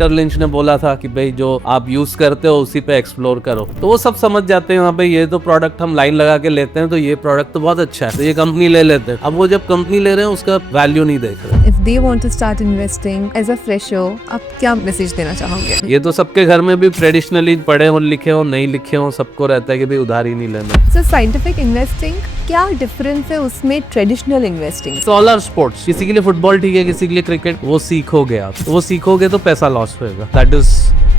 Peter lynch ने बोला था कि भाई जो आप यूज करते हो उसी पे एक्सप्लोर करो, तो वो सब समझ जाते हैं वहाँ पे ये तो प्रोडक्ट हम लाइन लगा के लेते हैं तो ये प्रोडक्ट तो बहुत अच्छा है, तो ये कंपनी ले लेते हैं। अब वो जब कंपनी ले रहे हैं उसका वैल्यू नहीं देख रहे। If they want to start investing as a fresher, आप क्या मैसेज देना चाहोगे? ये तो सबके घर में भी ट्रेडिशनली पढ़े हो लिखे हो नहीं लिखे हो सबको रहता है कि भाई उधार ही नहीं लेना। So साइंटिफिक इन्वेस्टिंग क्या डिफरेंस है उसमें traditional investing? All are sports, किसी के लिए फुटबॉल ठीक है, किसी के लिए क्रिकेट, वो सीखोगे आप, तो वो सीखोगे तो पैसा लॉस होएगा, that is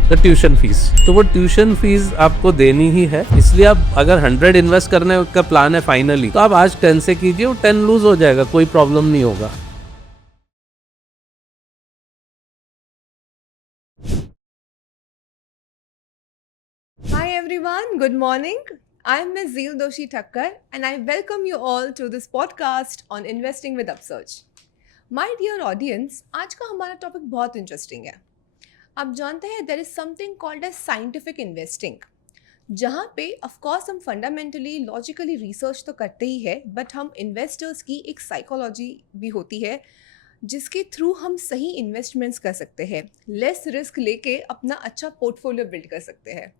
the tuition fees. तो वो ट्यूशन फीस आपको देनी ही है, इसलिए आप अगर 100 इन्वेस्ट करने का प्लान है फाइनली, तो आप आज 10 से कीजिए, वो 10 लूज हो जाएगा, कोई प्रॉब्लम नहीं होगा। Hi everyone, good morning. I'm Ms. Zeel Doshi Thakkar and I welcome you all to this podcast on Investing with Upsurge. My dear audience, आज का हमारा टॉपिक बहुत इंटरेस्टिंग है। आप जानते हैं there is something called as scientific investing, जहाँ पे ऑफ कोर्स हम फंडामेंटली लॉजिकली रिसर्च तो करते ही है, बट हम इन्वेस्टर्स की एक साइकोलॉजी भी होती है जिसके थ्रू हम सही इन्वेस्टमेंट्स कर सकते हैं, लेस रिस्क लेके अपना अच्छा पोर्टफोलियो बिल्ड कर सकते हैं।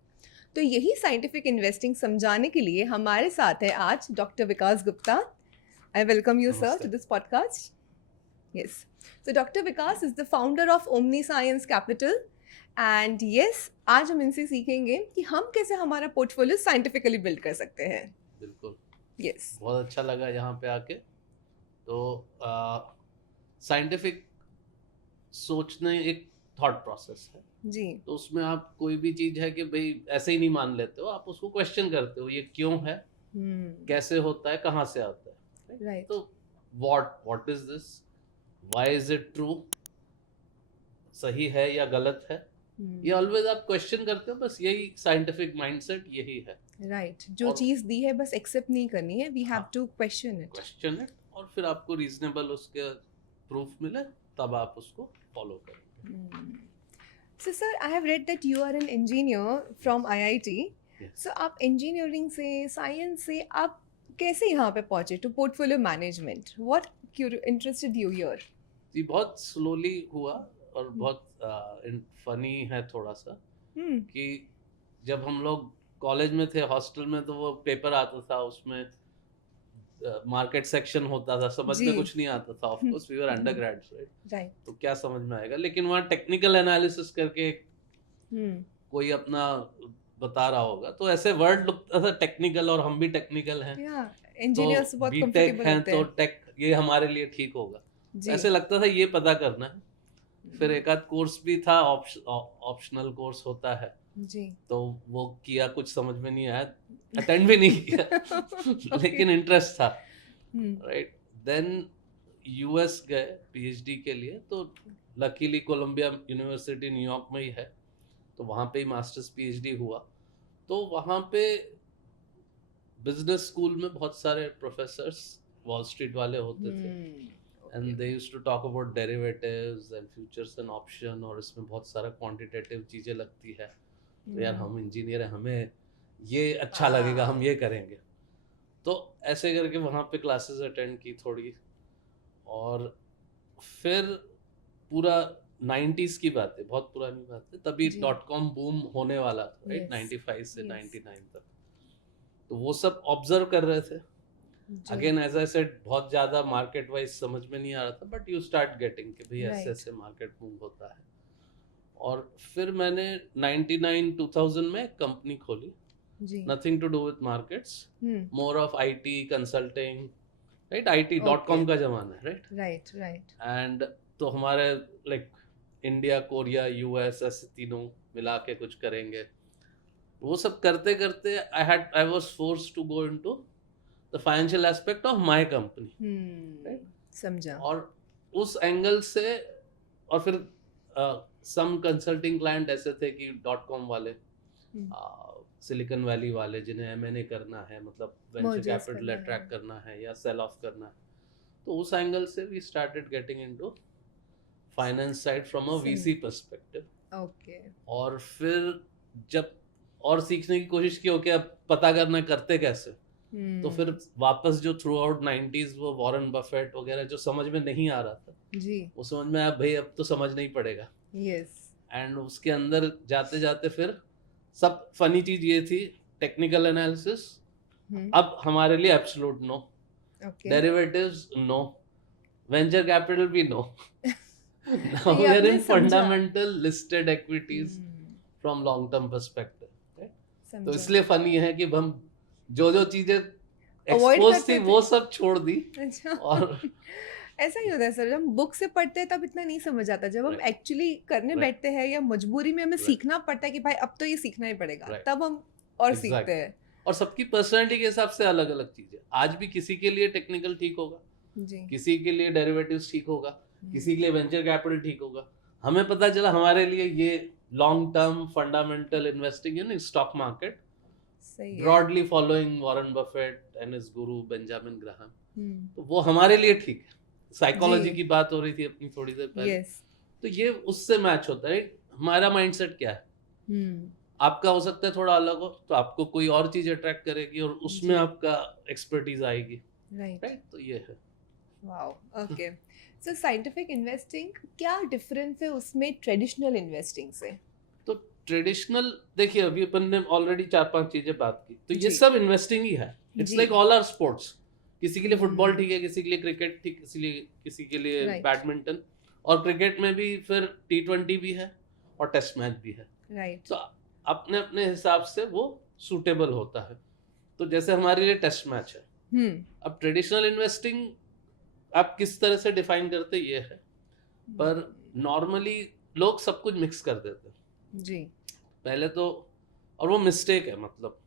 तो यही साइंटिफिक इन्वेस्टिंग समझाने के लिए हमारे साथ है आज doctor Vikas Gupta. I welcome you sir to this podcast. Yes, so doctor Vikas is the founder of omni science capital and yes, आज हम इनसे सीखेंगे कि हम कैसे हमारा पोर्टफोलियो साइंटिफिकली बिल्ड कर सकते हैं। बिल्कुल, यस, बहुत अच्छा लगा यहाँ पे आके। तो साइंटिफिक सोचने एक थॉट प्रोसेस है जी, तो उसमें आप कोई भी चीज है कि भाई ऐसे ही नहीं मान लेते हो, आप उसको क्वेश्चन करते हो, ये क्यों है, कैसे होता है, कहाँ से आता है, राइट। तो what is this, why is it true, सही है या गलत है, ये ऑलवेज आप क्वेश्चन करते हो। बस यही साइंटिफिक माइंडसेट यही है। राइट, जो चीज़ दी है बस एक्सेप्ट नहीं करनी है, we have to question it, और फिर आपको रीजनेबल उसके प्रूफ मिले तब आप उसको फॉलो करेंगे। So sir, I have read that you are an engineer from IIT. Yes. So आप engineering से, science से आप कैसे यहाँ पे पहुँचे to portfolio management? What interested you here? जी बहुत स्लोली हुआ और बहुत फनी है थोड़ा सा कि जब हम लोग कॉलेज में थे, हॉस्टल में, तो वो पेपर आता था, उसमें मार्केट सेक्शन होता था, समझ में कुछ नहीं आता था। Of course we were undergrads, right, तो क्या समझ में आएगा, लेकिन वहाँ टेक्निकल एनालिसिस करके कोई अपना बता रहा होगा, तो ऐसे वर्ड लगता था टेक्निकल, और हम भी टेक्निकल हैं, इंजीनियर्स बहुत कंफर्टेबल हैं, होते तो हैं, टेक ये हमारे लिए ठीक होगा, ऐसे लगता था, ये पता करना है। फिर एक आध कोर्स भी था, ऑप्शनल कोर्स होता है जी, तो वो किया, कुछ समझ में नहीं आया, अटेंड भी नहीं किया लेकिन इंटरेस्ट था, राइट। देन यूएस गए पीएचडी के लिए, तो लकीली कोलंबिया यूनिवर्सिटी न्यूयॉर्क में ही है, तो वहाँ पे ही मास्टर्स पीएचडी हुआ। तो वहाँ पे बिजनेस स्कूल में बहुत सारे प्रोफेसर्स वॉल स्ट्रीट वाले होते थे, and they used to talk about derivatives and futures and option, और इसमें बहुत सारा क्वांटिटेटिव चीज़ें लगती है, तो यार हम इंजीनियर हैं, हमें ये अच्छा लगेगा, हम ये करेंगे। तो ऐसे करके वहाँ पे क्लासेस अटेंड की थोड़ी, और फिर पूरा 90s की बात है, बहुत पुरानी बात है, तभी .com बूम होने वाला था, राइट, 95 से 99 तक, तो वो सब ऑब्जर्व कर रहे थे। अगेन एज आई सेड, बहुत ज़्यादा मार्केट वाइज समझ में नहीं आ रहा था, बट यू स्टार्ट गेटिंग कि भाई ऐसे ऐसे मार्केट मूव होता है। और फिर मैंने 99-2000 में कंपनी खोली, nothing to do with markets, more of IT consulting, right, IT.com का जमाना है, राइट, एंड तो हमारे लाइक इंडिया, कोरिया, यूएस, ऐसे तीनों मिला के कुछ करेंगे। वो सब करते करते I was forced to go into the financial aspect of my company, समझा, और उस एंगल से, और फिर सम कंसल्टिंग क्लाइंट ऐसे थे कि .com वाले, सिलिकॉन वैली वाले, जिन्हें M&A करना है, मतलब वेंचर कैपिटल अट्रैक्ट करना है या सेल ऑफ करना है, तो उस एंगल से we started getting into finance side from a VC perspective. Okay, और फिर जब और सीखने की कोशिश की, ओके अब पता करना करते कैसे, तो फिर वापस जो थ्रू आउट 90s वो वॉरेन बफेट वगैरह जो समझ में नहीं आ रहा था जी, वो समझ में आया, भाई अब तो समझना ही पड़ेगा, यस, एंड उसके अंदर जाते जाते फिर सब फनी चीज ये थी, टेक्निकल एनालिसिस अब हमारे लिए absolute no, derivatives no, venture capital भी no. Now we are in fundamental listed equities from long term perspective. तो इसलिए फनी है कि हम जो चीजें एक्सपोज थी वो सब छोड़ दी. अच्छा. और ऐसा ही होता है सर, जब हम बुक से पढ़ते हैं तब इतना नहीं समझ आता, जब हम एक्चुअली करने बैठते हैं या मजबूरी में हमें सीखना पड़ता है कि भाई अब तो ये सीखना ही पड़ेगा, तब हम और सीखते हैं. और सबकी पर्सनैलिटी के हिसाब से अलग अलग चीजें. आज भी किसी के लिए टेक्निकल ठीक होगा, किसी के लिए डेरिवेटिव्स ठीक होगा, किसी के लिए वेंचर कैपिटल ठीक होगा. हमें पता चला हमारे लिए ये long term fundamental investing in stock market, broadly following Warren Buffett and his Guru Benjamin Graham, तो वो हमारे लिए ठीक है. साइकोलॉजी की बात हो रही थी अपनी थोड़ी देर पहले, तो ये उससे मैच होता है. हमारा माइंडसेट क्या है, आपका हो सकता है थोड़ा अलग हो, तो आपको कोई और चीज अट्रैक्ट करेगी और उसमें आपका एक्सपर्टीज आएगी. राइट. तो ये है. वाओ. ओके. सो साइंटिफिक इन्वेस्टिंग, क्या डिफरेंस है उसमें ट्रेडिशनल इन्वेस्टिंग से? तो ट्रेडिशनल देखिए, अभी अपन ने ऑलरेडी 4-5 चीजें बात की, तो ये सब इन्वेस्टिंग ही है. It's like all are sports. किसी के लिए फुटबॉल ठीक है, किसी के लिए क्रिकेट ठीक, किसी के लिए बैडमिंटन, और क्रिकेट में भी फिर T20 भी है और टेस्ट मैच भी है. राइट. तो अपने अपने हिसाब से वो सूटेबल होता है. तो जैसे हमारे लिए टेस्ट मैच है. अब ट्रेडिशनल इन्वेस्टिंग आप किस तरह से डिफाइन करते ये है, पर नॉर्मली लोग सब कुछ मिक्स कर देते हैं जी पहले तो, और वो मिस्टेक है. मतलब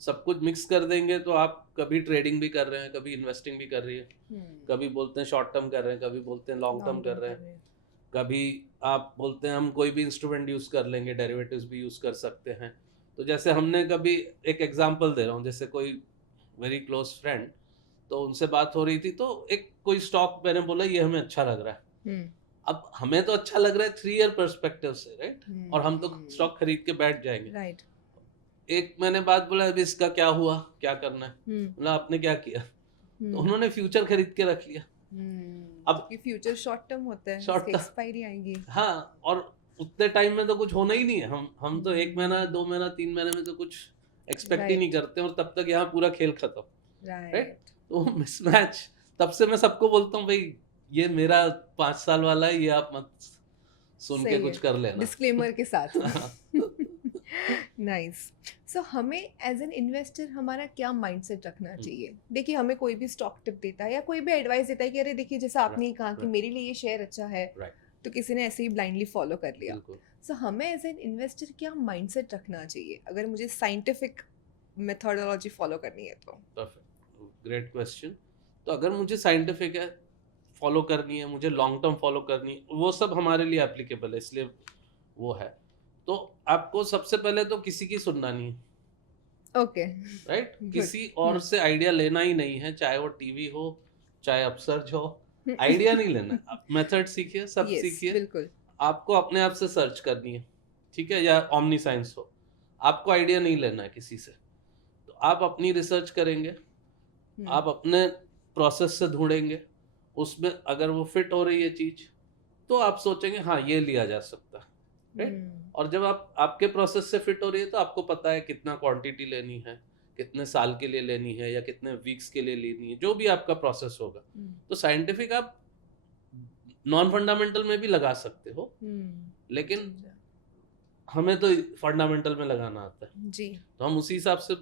सब कुछ मिक्स कर देंगे तो आप कभी ट्रेडिंग भी कर रहे हैं, कभी इन्वेस्टिंग भी कर रही है, कभी बोलते हैं शॉर्ट टर्म कर रहे हैं, कभी बोलते हैं लॉन्ग टर्म कर रहे हैं, कभी आप बोलते हैं हम कोई भी इंस्ट्रूमेंट यूज कर लेंगे, डेरिवेटिव्स भी यूज कर सकते हैं. तो जैसे हमने कभी, एक एग्जांपल दे रहा हूँ, जैसे कोई वेरी क्लोज फ्रेंड, तो उनसे बात हो रही थी, तो एक कोई स्टॉक मैंने बोला ये हमें अच्छा लग रहा है. अब हमें तो अच्छा लग रहा है 3 ईयर पर्सपेक्टिव से, राइट, और हम तो स्टॉक खरीद के बैठ जाएंगे. राइट. एक मैंने बात बोला अभी इसका क्या हुआ, क्या करना है, बोला आपने क्या किया, तो उन्होंने फ्यूचर खरीद के रख लिया. अब फ्यूचर शॉर्ट टर्म होता है, शॉर्ट एक्सपायरी आएगी. हाँ, और उतने टाइम में तो कुछ होना ही नहीं है. हम तो 1 महीना 2 महीना 3 महीने में तो कुछ एक्सपेक्ट ही नहीं करते, और तब तक यहाँ पूरा खेल खत्म. राइट. तो मिसमैच, तब से मैं सबको बोलता हूँ भाई ये मेरा 5 साल वाला है, ये आप मत सुन के कुछ कर लेना, डिस्क्लेमर के साथ. नाइस. सो हमें एज एन इन्वेस्टर हमारा क्या माइंडसेट रखना चाहिए? देखिए, हमें कोई भी स्टॉक टिप देता है या कोई भी एडवाइस देता है कि अरे देखिए, जैसा आपने ही कहा कि मेरे लिए ये शेयर अच्छा है, तो किसी ने ऐसे ही ब्लाइंडली फॉलो कर लिया. सो हमें एज एन इन्वेस्टर क्या माइंडसेट रखना चाहिए अगर मुझे साइंटिफिक मेथोडोलॉजी फॉलो करनी है तो? Great question. तो अगर मुझे साइंटिफिक है फॉलो करनी है, मुझे लॉन्ग टर्म फॉलो करनी है, वो सब हमारे लिए एप्लीकेबल है, इसलिए वो है. तो आपको सबसे पहले तो किसी की सुनना नहीं है. ओके. राइट. किसी और से आइडिया लेना ही नहीं है, चाहे वो टीवी हो, चाहे अपसर्च हो, आइडिया नहीं लेना. आप मेथड सीखिए, सब सीखिए. बिल्कुल. आपको अपने आप से सर्च करनी है, ठीक है, या ओमनी साइंस हो, आपको आइडिया नहीं लेना है किसी से. तो आप अपनी रिसर्च करेंगे, आप अपने प्रोसेस से ढूंढेंगे, उसमें अगर वो फिट हो रही है चीज, तो आप सोचेंगे हाँ ये लिया जा सकता है. राइट. और जब आप आपके प्रोसेस से फिट हो रही है, तो आपको पता है कितना क्वांटिटी लेनी है, कितने साल के लिए लेनी है, या कितने वीक्स के लिए लेनी है, जो भी आपका प्रोसेस होगा. तो साइंटिफिक आप नॉन फंडामेंटल में भी लगा सकते हो, लेकिन हमें तो फंडामेंटल में लगाना आता है जी. तो हम उसी हिसाब से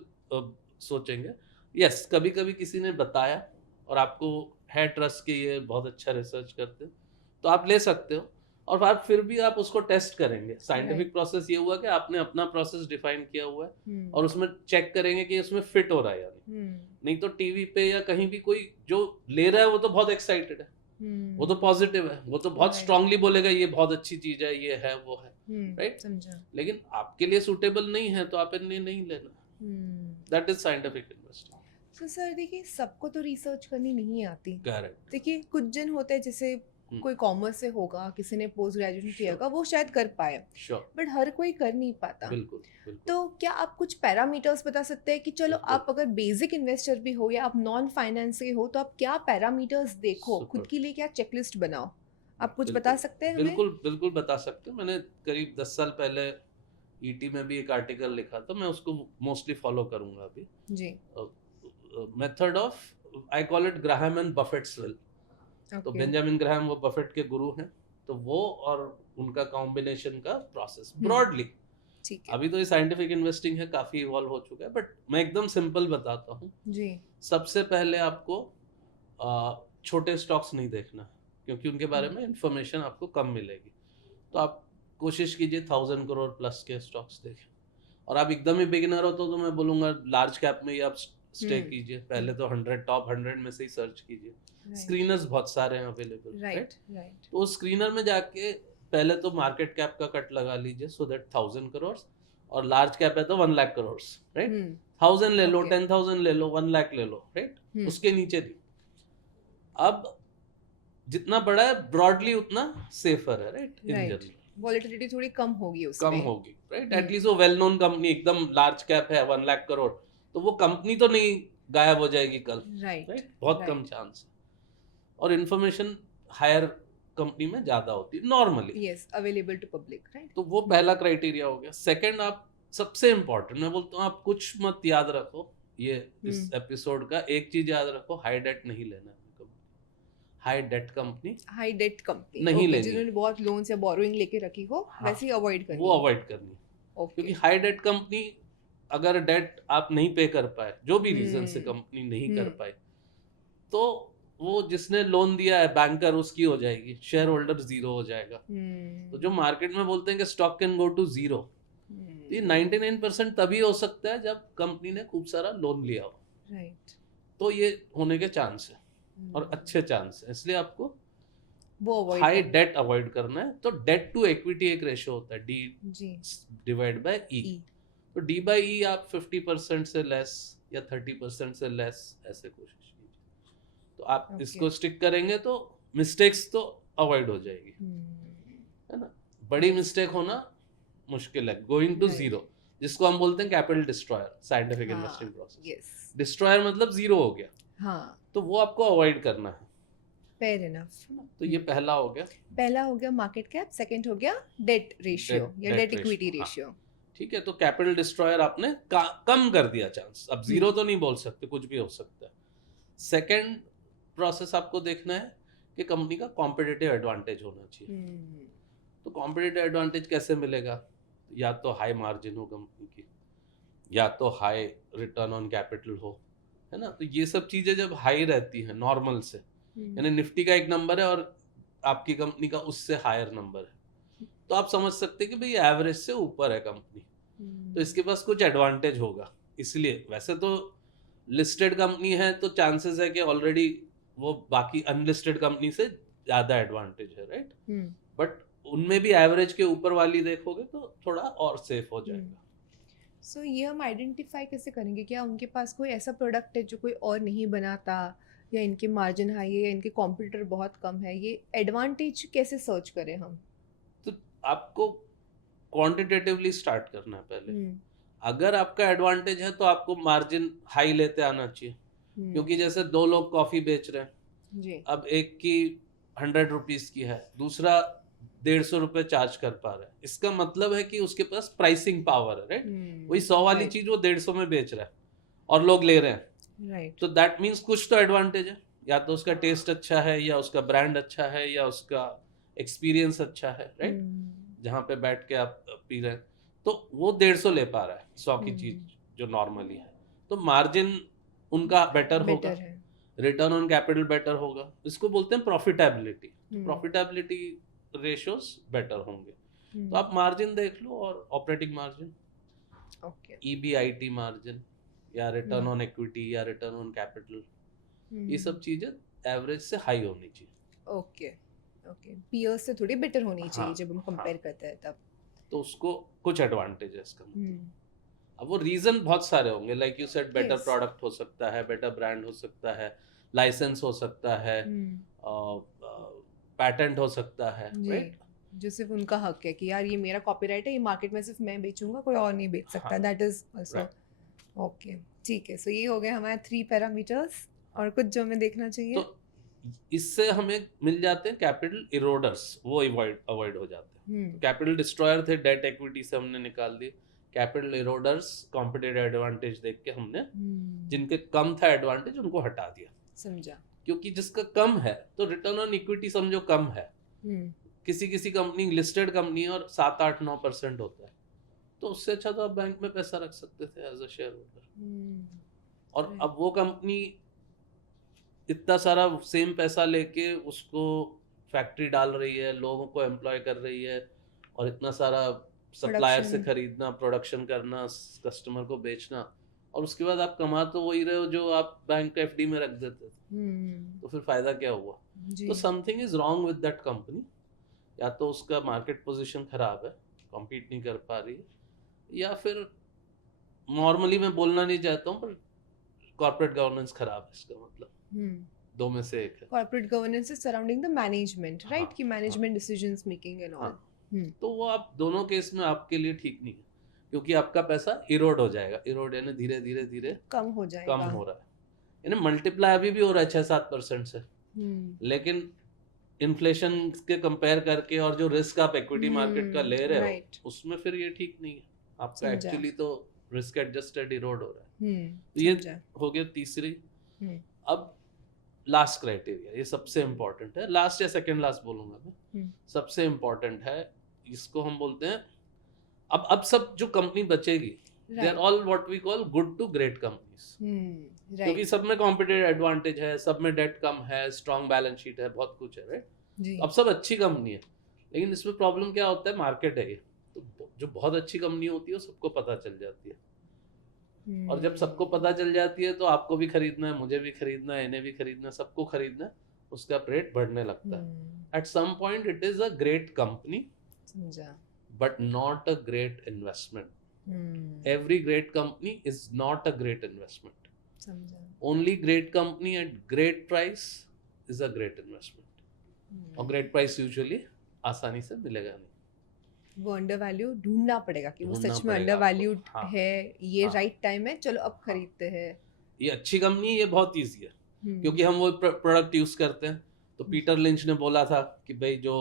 सोचेंगे. यस, कभी कभी किसी ने बताया और आपको है ट्रस्ट कि ये बहुत अच्छा रिसर्च करते, तो आप ले सकते हो, और आप फिर भी आप उसको टेस्ट करेंगे. साइंटिफिक प्रोसेस ये हुआ कि आपने अपना प्रोसेस डिफाइन किया हुआ है, और उसमें चेक करेंगे कि उसमें फिट हो रहा है या नहीं. तो टीवी पे या कहीं भी कोई जो ले रहा है वो तो बहुत एक्साइटेड है, वो तो पॉजिटिव है, वो तो बहुत स्ट्रांगली बोलेगा ये बहुत अच्छी चीज है, ये है, वो है. राइट. लेकिन आपके लिए सूटेबल नहीं है, तो आप इन्हें नहीं लेना. That is scientific investing. तो सर देखिए, सबको तो रिसर्च करनी नहीं आती. करेक्ट. देखिए, कुछ जन होते हैं, जैसे कोई कॉमर्स से होगा, किसी ने पोस्ट ग्रेजुएशन किया होगा, वो शायद कर पाए, बट हर कोई कर नहीं पाता. बिल्कुल. तो क्या आप कुछ पैरामीटर्स बता सकते हैं कि चलो आप अगर बेसिक इन्वेस्टर भी हो या आप नॉन फाइनेंस के हो, तो आप क्या पैरामीटर्स देखो, खुद के लिए क्या चेकलिस्ट बनाओ आप कुछ बिल्कुल, बता सकते हैं हमें? बिल्कुल बिल्कुल बता सकते हैं। मैंने करीब 10 साल पहले ईटी में भी एक आर्टिकल लिखा था, मैं उसको मोस्टली फॉलो करूंगा अभी। जी। Method of, I call it Graham and Buffett's will. तो ओके। बेंजामिन ग्राहम वो बफेट के गुरु हैं, तो वो और उनका कॉम्बिनेशन का प्रोसेस हम्म, ब्रॉडली, ठीक है। अभी तो ये साइंटिफिक इन्वेस्टिंग है, काफी इवॉल्व हो चुका है, बट मैं एकदम सिंपल बताता हूँ। जी। सबसे पहले आपको छोटे स्टॉक्स नहीं देखना, क्योंकि उनके बारे में इंफॉर्मेशन आपको कम मिलेगी। तो आप कोशिश कीजिए 1000 करोड़ प्लस के स्टॉक्स देखें। और आप एकदम ही बिगिनर हो तो मैं बोलूंगा लार्ज कैप में ही आप स्टे कीजिए। पहले तो 100 टॉप 100 में से ही सर्च कीजिए। स्क्रीनर्स बहुत सारे हैं अवेलेबल, राइट। तो उस स्क्रीनर में जाके पहले तो मार्केट कैप का कट लगा लीजिए, सो दैट 1000 करोड़, और लार्ज कैप है तो 1 लाख करोड़, राइट। 1000 ले लो, 10,000 ले लो, 1 लाख ले लो, राइट। उसके नीचे नहीं। अब जितना बड़ा है ब्रॉडली उतना सेफर है, राइट, इन जनरल। वॉलेटिलिटी थोड़ी कम होगी उसमें, कम होगी, राइट। एटलीस्ट वो वेल नोन कंपनी, एकदम लार्ज कैप है 1 लाख करोड़, तो वो कंपनी तो नहीं गायब हो जाएगी कल, राइट। बहुत कम चांस है। और इन्फॉर्मेशन हायर कंपनी में ज्यादा होती है normally, yes, available to public, right. तो वो पहला क्राइटेरिया हो गया। सेकंड, आप सबसे इंपॉर्टेंट मैं बोलता हूँ, आप कुछ मत याद रखो, ये इस एपिसोड का एक चीज याद रखो, हाई डेट नहीं लेना है। हाई डेट कंपनी नहीं लेनी, जिन्होंने बहुत लोन्स या बोरोइंग लेके रखी हो, वैसे ही अवॉइड करनी, वो अवॉइड करनी। क्योंकि हाई डेट कंपनी, अगर डेट आप नहीं पे कर पाए, जो भी रीजन से कंपनी नहीं कर पाई, तो वो जिसने लोन दिया है बैंकर, उसकी हो जाएगी, शेयर होल्डर जीरो हो जाएगा। तो जो मार्केट में बोलते हैं कि stock can go to zero, ये 99% तभी हो सकता है जब कंपनी ने खूब सारा लोन लिया हो, राइट। तो ये होने के चांस है, और अच्छे चांस है। इसलिए आपको वो हाई डेट अवॉइड करना है। तो डेट टू इक्विटी एक रेशियो होता है, डी डिवाइड बाय ई। तो डी बाई ई आप 50% से लेस या 30% से लेस ऐसे कोशिश कीजिए। तो आप इसको स्टिक करेंगे तो मिस्टेक्स तो अवॉइड हो जाएगी, है ना। बड़ी मिस्टेक होना मुश्किल है, गोइंग टू जीरो, जिसको हम बोलते हैं capital destroyer, scientific investing process. Destroyer मतलब जीरो हो गया, हाँ, तो वो आपको अवॉइड करना है। Fair enough. तो ये पहला हो गया मार्केट कैप, सेकंड हो गया डेट रेशियो या डेट इक्विटी रेशियो। ठीक है, तो कैपिटल डिस्ट्रॉयर आपने कम कर दिया चांस। अब जीरो तो नहीं बोल सकते, कुछ भी हो सकता है। सेकंड प्रोसेस आपको देखना है कि कंपनी का कॉम्पिटिटिव एडवांटेज होना चाहिए। तो कॉम्पिटिटिव एडवांटेज कैसे मिलेगा? या तो हाई मार्जिन हो कंपनी की, या तो हाई रिटर्न ऑन कैपिटल हो, है ना। तो ये सब चीजें जब हाई रहती हैं नॉर्मल से, यानी निफ्टी का एक नंबर है और आपकी कंपनी का उससे हायर नंबर है, तो आप समझ सकते हैं कि भाई एवरेज से ऊपर है कंपनी, तो इसके पास कुछ एडवांटेज होगा। इसलिए वैसे तो लिस्टेड कंपनी है तो चांसेस है कि ऑलरेडी वो बाकी अनलिस्टेड कंपनी से ज्यादा एडवांटेज है, राइट। बट उनमें भी एवरेज के ऊपर वाली देखोगे तो थोड़ा और सेफ हो जाएगा। सो ये हम आइडेंटिफाई कैसे करेंगे? क्या उनके पास कोई ऐसा प्रोडक्ट है जो कोई और नहीं बनाता, या इनके मार्जिन हाई है, या इनके कॉम्पिटिटर बहुत कम है? ये एडवांटेज कैसे सर्च करें हम? तो आपको क्वांटिटेटिवली स्टार्ट करना है पहले। अगर आपका एडवांटेज है तो आपको मार्जिन हाई लेते आना चाहिए, क्योंकि जैसे दो लोग कॉफी बेच रहे हैं जी, अब एक की 100 रुपीज की है, दूसरा 150 रुपए चार्ज कर पा रहा है, इसका मतलब है कि उसके पास प्राइसिंग पावर है, राइट। वही 100 वाली चीज वो 150 में बेच रहा है और लोग ले रहे हैं, राइट। तो दैट मीन्स कुछ तो एडवांटेज है, या तो उसका टेस्ट अच्छा है, या उसका ब्रांड अच्छा है, या उसका एक्सपीरियंस अच्छा है, राइट। जहाँ पे बैठ के आप पी रहे हैं, तो वो 150 ले पा रहा है 100 की चीज जो नॉर्मली है, तो मार्जिन उनका बेटर होगा, रिटर्न ऑन कैपिटल बेटर होगा, इसको बोलते हैं प्रॉफिटेबिलिटी। प्रॉफिटेबिलिटी रेशियोस बेटर होंगे, तो आप मार्जिन देख लो, और ऑपरेटिंग मार्जिन, EBIT मार्जिन, या रिटर्न ऑन इक्विटी, या रिटर्न ऑन कैपिटल, ये सब चीजें एवरेज से हाई होनी चाहिए। ओके, पीयर्स से थोड़ी बेटर होनी चाहिए जब हम कंपेयर करते हैं तब, तो उसको कुछ एडवांटेज है इसका। अब वो रीजन बहुत सारे होंगे, like you said, better product हो सकता है, बेटर ब्रांड हो सकता है, लाइसेंस हो सकता है, पैटेंट हो सकता है, राइट, जो सिर्फ उनका हक है कि यार ये मेरा कॉपीराइट है, ये मार्केट में सिर्फ मैं बेचूंगा, कोई और नहीं बेच सकता, दैट इज आल्सो ओके। ठीक है, सो ये हो गए हमारे 3 पैरामीटर्स, और कुछ जो हमें देखना चाहिए। तो इससे हमें मिल जाते हैं कैपिटल इरोडर्स, वो अवॉइड हो जाते हैं। कैपिटल डिस्ट्रॉयर थे, डेट इक्विटी से हमने निकाल दिए। कैपिटल इरोडर्स कॉम्पिटिटिव एडवांटेज देख के हमने जिनके कम था एडवांटेज उनको हटा दिया। समझा। क्योंकि जिसका कम है तो रिटर्न ऑन इक्विटी समझो कम है, किसी किसी कंपनी लिस्टेड कंपनी और 7-8-9% होता है, तो उससे अच्छा तो आप बैंक में पैसा रख सकते थे एज अ शेयर होल्डर। और अब वो कंपनी इतना सारा सेम पैसा लेके उसको फैक्ट्री डाल रही है, लोगों को एम्प्लॉय कर रही है, और इतना सारा सप्लायर से खरीदना, प्रोडक्शन करना, कस्टमर को बेचना, और उसके बाद आप कमा तो वही रहे हो जो आप बैंक एफडी में रख देते थे। तो फिर फायदा क्या हुआ? तो something is wrong with that company. या तो उसका मार्केट पोजीशन खराब है, कॉम्पीट नहीं कर पा रही है, या फिर नॉर्मली मैं बोलना नहीं चाहता हूँ पर कॉर्पोरेट गवर्नेंस खराब है, इसका मतलब दो में से एक है। Corporate governance is surrounding the management, right? कि management decisions making and all. तो वो आप दोनों केस में आपके लिए ठीक नहीं है, क्योंकि आपका पैसा इरोड हो जाएगा। इरोड यानी धीरे धीरे धीरे कम हो जाएगा, कम हो रहा है, यानी मल्टीप्लाई अभी भी हो रहा है 6-7% से, लेकिन इन्फ्लेशन के कंपेयर करके और जो रिस्क आप इक्विटी मार्केट का ले रहे हो उसमें फिर ये ठीक नहीं है आपका। एक्चुअली तो रिस्क एडजस्टेड इरोड हो रहा है। तो ये हो गया तीसरी। अब लास्ट क्राइटेरिया, ये सबसे इम्पोर्टेंट है, लास्ट या सेकंड लास्ट बोलूंगा मैं, सबसे इम्पोर्टेंट है, इसको हम बोलते हैं अब सब जो कंपनी बचेगी they are all what we call good to great companies, क्योंकि सब में कॉम्पिटिटिव एडवांटेज है, सब में डेट कम है, स्ट्रॉन्ग बैलेंस शीट है, बहुत कुछ है, राइट? अब सब अच्छी कंपनी है, लेकिन इसमें प्रॉब्लम क्या होता है, मार्केट है ये, तो जो बहुत अच्छी कंपनी होती है सबको पता चल जाती है, और जब सबको पता चल जाती है तो आपको भी खरीदना है, मुझे भी खरीदना है, इन्हें भी खरीदना है, सबको खरीदना है, उसका रेट बढ़ने लगता है। At some point it is a great company but not a great investment. Every great company is not a great investment. Only great company at great price is a great investment, और great price usually आसानी से मिलेगा नहीं, वो under value ढूंढना पड़ेगा कि वो सच में अंडर वैल्यूड है, ये राइट टाइम है, चलो अब खरीदते हैं। ये अच्छी कंपनी, ये बहुत इजी है, क्योंकि हम वो प्रोडक्ट यूज करते हैं। तो पीटर लिंच ने बोला था कि भाई जो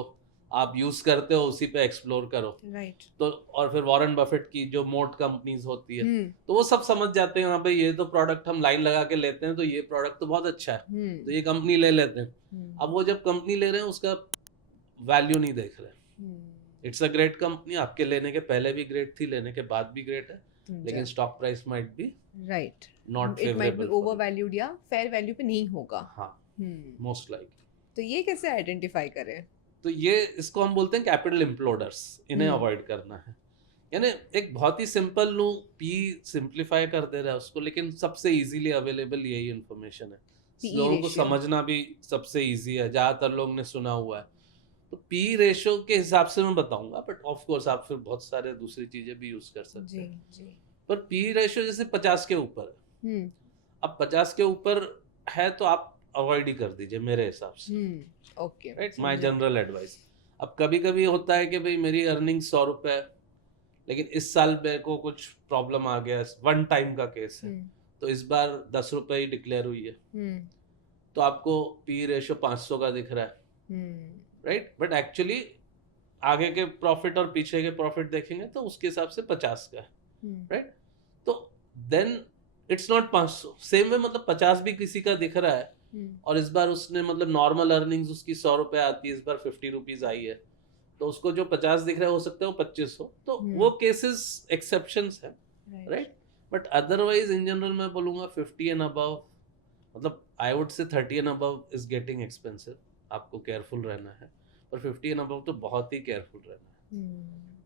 आप यूज करते हो उसी पे एक्सप्लोर करो, राइट? तो और फिर वॉरेन बफेट की जो मोट कंपनीज होती है, तो वो सब समझ जाते हैं, हाँ भाई ये तो प्रोडक्ट हम लाइन लगा के लेते हैं, तो ये प्रोडक्ट तो बहुत अच्छा है, तो ये कंपनी ले लेते हैं। अब वो जब कंपनी ले रहे हैं उसका वैल्यू नहीं देख रहे। इट्स अ ग्रेट कंपनी, आपके लेने के पहले भी ग्रेट थी, लेने के बाद भी ग्रेट है, लेकिन stock price might be right, not favourable, it might be overvalued या फेयर वैल्यू पे नहीं होगा। हाँ, मोस्ट लाइकली। तो ये कैसे आइडेंटिफाई करें? तो ये इसको हम बोलते हैं कैपिटल इम्प्लोडर्स, इन्हें अवॉइड करना है। यानी एक बहुत ही सिंपल लूँ, पी सिंप्लीफाई कर दे रहा है उसको, लेकिन सबसे इजीली अवेलेबल यही इन्फॉर्मेशन है, लोगों को समझना भी सबसे इजी है, ज्यादातर लोग ने सुना हुआ है। तो पी रेशो के हिसाब से मैं बताऊंगा, बट ऑफ कोर्स आप फिर बहुत सारे दूसरी चीजें भी यूज कर सकते हैं। पर पी रेशो जैसे 50 के ऊपर है, अब 50 के ऊपर है तो आप अवॉइड ही कर दीजिए मेरे हिसाब से, okay, right? My general advice. अब कभी कभी होता है कि भाई मेरी अर्निंग 100 रुपए है, लेकिन इस साल मेरे को कुछ प्रॉब्लम आ गया, वन टाइम का केस है, तो इस बार 10 रुपए ही डिक्लेयर हुई है, तो आपको पी रेशो 500 का दिख रहा है, राइट? बट एक्चुअली आगे के प्रॉफिट और पीछे के प्रॉफिट देखेंगे तो उसके हिसाब से 50 का है, राइट? तो then it's not 500। Same way मतलब 50 भी किसी का दिख रहा है, और इस बार उसने मतलब नॉर्मल अर्निंग्स उसकी 100 रुपए आती है, इस बार 50 रुपीज आई है, तो उसको जो 50 दिख रहा है हो सकता है वो 25 हो, तो वो केसेस एक्सेप्शंस है, right? But otherwise in general मैं बोलूंगा 50 एंड अबव, मतलब I would say 30 and above is getting expensive, आपको केयरफुल रहना है, पर 50 एंड अबव तो बहुत ही केयरफुल रहना है।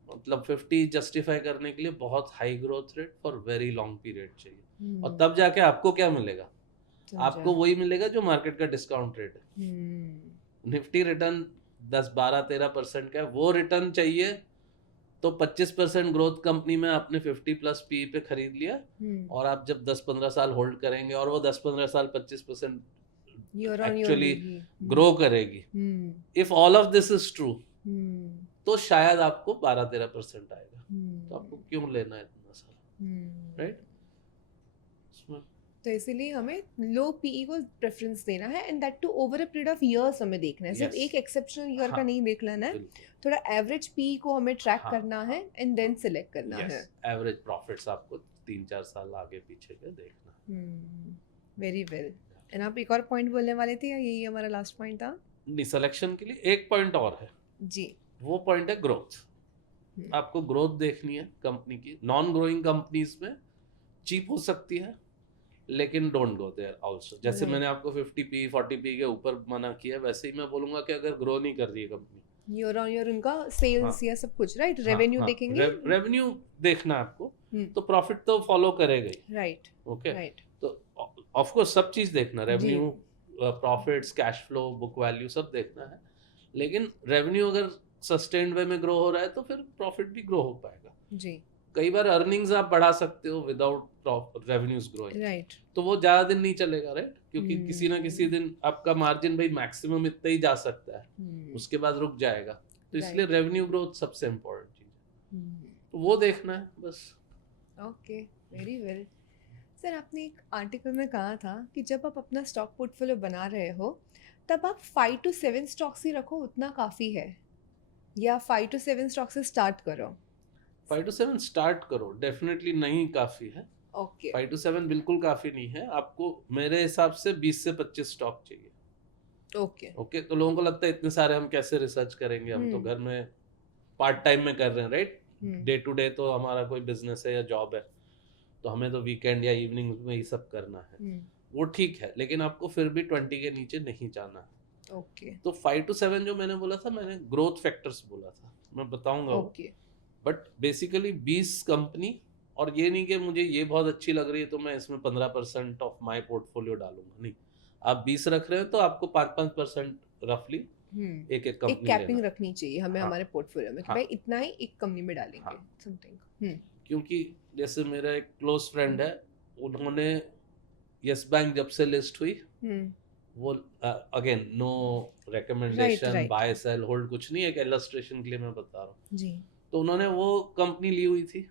मतलब 50 जस्टिफाई करने के लिए बहुत high growth rate for very long period चाहिए, और तब जाके आपको क्या मिलेगा? आपको वही मिलेगा जो मार्केट का डिस्काउंट रेट है। निफ्टी रिटर्न 10-12-13% का है, वो रिटर्न चाहिए तो 25% ग्रोथ कंपनी में आपने 50+ पी पे खरीद लिया, और आप जब 10-15 साल होल्ड करेंगे और वो 10-15 साल 25% एक्चुअली ग्रो करेगी, if all of this is true, तो शायद आपको 12-13% आएगा, तो आपको क्यों लेना है इतना सारा, राइट? तो इसीलिए हमें लो पीई को प्रेफरेंस देना है, and that to over a period of years हमें देखना है, सिर्फ Yes. एक एक्सेप्शनल ईयर का हाँ, नहीं देख लेना है, बिल्कुल। थोड़ा एवरेज पीई को हमें ट्रैक हाँ, करना है एंड देन सिलेक्ट करना है। एवरेज प्रॉफिट्स आपको 3-4 साल आगे पीछे के देखना। Very well. एंड आप एक और पॉइंट बोलने वाले थे या यही हमारा लास्ट पॉइंट था? नहीं, सिलेक्शन के लिए एक पॉइंट और है जी। वो पॉइंट है ग्रोथ। आपको ग्रोथ देखनी है कंपनी की। नॉन ग्रोइंग कंपनीज में चीप हो सकती है, लेकिन डोंट गो देयर आल्सो। जैसे मैंने आपको 50p 40p के ऊपर मना किया, वैसे ही मैं बोलूंगा कि अगर ग्रो नहीं कर रही है कंपनी, ईयर ऑन ईयर उनका सेल्स या सब कुछ, राइट, रेवेन्यू देखेंगे, रेवेन्यू देखना आपको, तो प्रॉफिट तो फॉलो करेगा ही, राइट, ओके। राइट। तो ऑफ कोर्स सब चीज देखना, revenue, profits, cash flow, book value सब देखना है, लेकिन रेवेन्यू अगर सस्टेन्ड वे में ग्रो हो रहा है तो फिर प्रॉफिट भी ग्रो हो पाएगा जी। कई बार अर्निंग्स आप बढ़ा सकते हो विदाउट रेवेन्यूज ग्रोइंग, राइट, तो वो ज्यादा दिन नहीं चलेगा, राइट, क्योंकि किसी ना किसी दिन आपका मार्जिन भाई मैक्सिमम इतना ही जा सकता है, उसके बाद रुक जाएगा, तो इसलिए रेवेन्यू ग्रोथ सबसे इम्पोर्टेंट चीज है, तो वो देखना है बस। Okay, very well. सर, आपने एक आर्टिकल में कहा था कि जब आप अपना स्टॉक पोर्टफोलियो बना रहे हो तब आप 5 to 7 स्टॉक्स ही रखो, उतना काफ़ी है, या 5 to 7 स्टॉक से स्टार्ट करो? 5 to 7 स्टार्ट करो, डेफिनेटली नहीं काफी है। ओके, 5 to 7 बिल्कुल काफी नहीं है, आपको मेरे हिसाब से 20 से 25 स्टॉक चाहिए। ओके, तो लोगों को लगता है इतने सारे हम कैसे रिसर्च करेंगे, हम तो घर में पार्ट टाइम में कर रहे हैं, राइट, डे टू डे तो हमारा कोई बिजनेस है या जॉब है, तो हमें तो वीकेंड या इवनिंग में ही सब करना है, वो ठीक है, लेकिन आपको फिर भी 20 के नीचे नहीं जाना है। ओके, तो 5 to 7 जो मैंने बोला था, मैंने ग्रोथ फैक्टर्स बोला था, मैं बताऊंगा, ओके, बट बेसिकली 20 कंपनी, और ये नहीं कि मुझे ये बहुत अच्छी लग रही है तो मैं इसमें 15% ऑफ माय पोर्टफोलियो डालूंगा, नहीं, आप 20 रख रहे हो तो आपको 5% रफली एक एक कंपनी कैपिंग रखनी चाहिए हमें हमारे पोर्टफोलियो में कि हाँ, भाई इतना ही एक कंपनी में डालेंगे समथिंग। क्योंकि जैसे मेरा एक क्लोज फ्रेंड है, उन्होंने यस बैंक जब से लिस्ट हुई, वो again no recommendation, buy sell hold कुछ नहीं, एक इलस्ट्रेशन के लिए मैं बता रहा हूँ जी, तो उन्होंने वो कंपनी ली हुई थी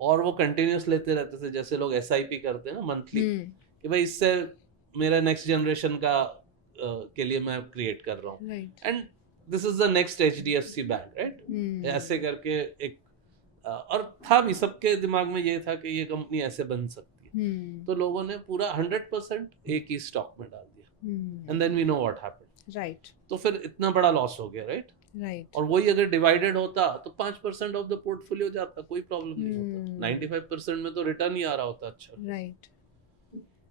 और वो कंटिन्यूस लेते रहते थे, जैसे लोग SIP करते हैं ना मंथली, कि भाई इससे मेरा नेक्स्ट जनरेशन का के लिए मैं क्रिएट कर रहा हूँ, and this is the next HDFC bank, right, ऐसे करके एक और था भी, सबके दिमाग में ये था कि ये कंपनी ऐसे बन सकती है, तो लोगों ने पूरा 100% एक ही स्टॉक में डाल दिया, and then we know what happened, right, तो फिर इतना बड़ा लॉस हो गया, राइट, और वही अगर डिवाइडेड होता तो 5% ऑफ द पोर्टफोलियो जाता, कोई प्रॉब्लम नहीं होता, 95% में तो रिटर्न ही आ रहा होता, अच्छा, राइट,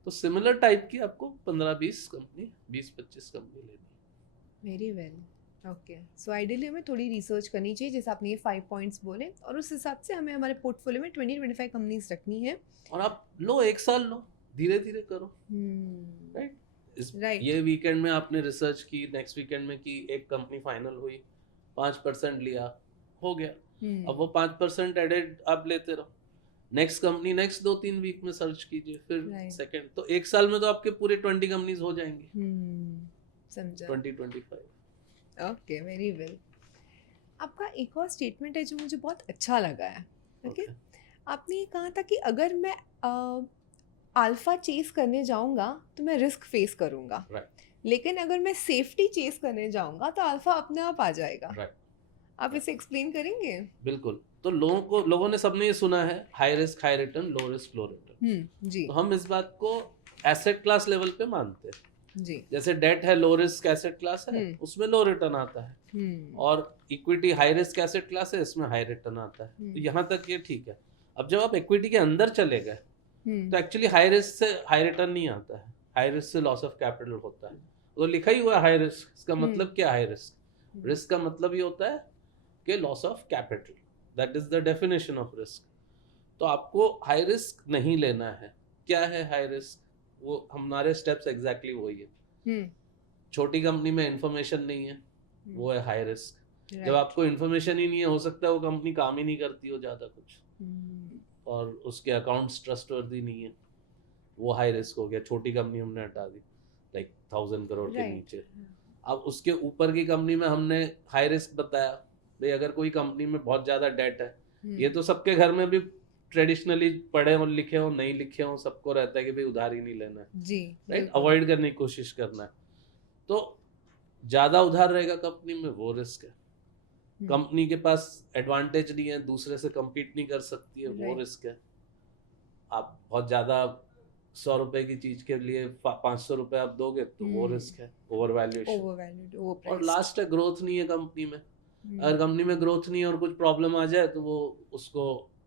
तो सिमिलर टाइप की आपको 15-20 कंपनी, 20-25 कंपनी लेनी। Very well, okay. So ideally हमें थोड़ी रिसर्च करनी चाहिए, जैसे आपने ये 5 पॉइंट्स बोले, और उस हिसाब से हमें हमारे पोर्टफोलियो में 20-25 कंपनीज रखनी है, और आप लो, एक साल लो, धीरे धीरे करो, राइट, ये वीकेंड में आपने रिसर्च की, नेक्स्ट वीकेंड में की, एक कंपनी फाइनल हुई, 5% लिया, हो गया, अब वो 5% एडेड आप लेते रहो, नेक्स्ट कंपनी नेक्स्ट 2-3 वीक में सर्च कीजिए, फिर सेकंड, तो एक साल में तो आपके पूरे 20 कंपनीज हो जाएंगी, समझा, 20-25। Okay, very well. आपका एक और स्टेटमेंट है जो मुझे बहुत अच्छा लगा है, ओके, आपने ये कहा था कि अगर मैं अल्फा चेस करने जाऊंगा तो मैं रिस्क फेस करूंगा, लेकिन अगर मैं सेफ्टी चेस करने जाऊंगा तो अल्फा अपने आप आ जाएगा, आप इसे एक्सप्लेन करेंगे? बिल्कुल, तो लोगों ने सबने ये सुना है, high risk high return, low risk low return, जी, तो हम इस बात को एसेट क्लास लेवल पे मानते हैं जी, जैसे डेट है लो रिस्क एसेट क्लास है, उसमें लो रिटर्न आता है, और equity high risk asset class है, इसमें हाई रिटर्न आता है, तो यहाँ तक ये ठीक है। अब जब आप इक्विटी के अंदर चले गए तो एक्चुअली हाई रिस्क से हाई रिटर्न नहीं आता है, हाई रिस्क से लॉस ऑफ कैपिटल होता है, तो लिखा ही हुआ है हाई रिस्क, इसका मतलब क्या, हाई रिस्क, रिस्क का मतलब ये होता है कि loss of capital, that is the definition of risk, तो आपको हाई रिस्क नहीं लेना है। क्या है हाई रिस्क, वो हमारे स्टेप्स एग्जैक्टली वही है, छोटी कंपनी में इंफॉर्मेशन नहीं है, वो है हाई रिस्क, जब आपको इंफॉर्मेशन ही नहीं है, हो सकता है वो कंपनी काम ही नहीं करती हो ज्यादा कुछ, और उसके अकाउंट्स ट्रस्टवर्दी नहीं है, वो हाई रिस्क हो गया, छोटी कंपनी हमने हटा दी, लाइक 1000 करोड़ के नीचे। अब उसके ऊपर की कंपनी में हमने हाई रिस्क बताया, भाई अगर कोई कंपनी में बहुत ज्यादा डेट है, ये तो सबके घर में भी ट्रेडिशनली पढ़े और लिखे हो नहीं लिखे हो, सबको रहता है कि भाई उधार ही नहीं लेना है जी, राइट, अवॉइड करने की कोशिश करना है। तो ज्यादा उधार रहेगा कंपनी में, वो रिस्क है। कंपनी के पास एडवांटेज नहीं है, दूसरे से compete नहीं कर सकती है, वो रिस्क है। आप बहुत ज्यादा 100 रुपए की चीज के लिए 500 रुपए आप दोगे तो वो रिस्क है, ओवर वैल्यूएशन। और लास्ट है ग्रोथ नहीं है कंपनी में। अगर कंपनी में ग्रोथ नहीं है और कुछ प्रॉब्लम आ जाए तो वो उसको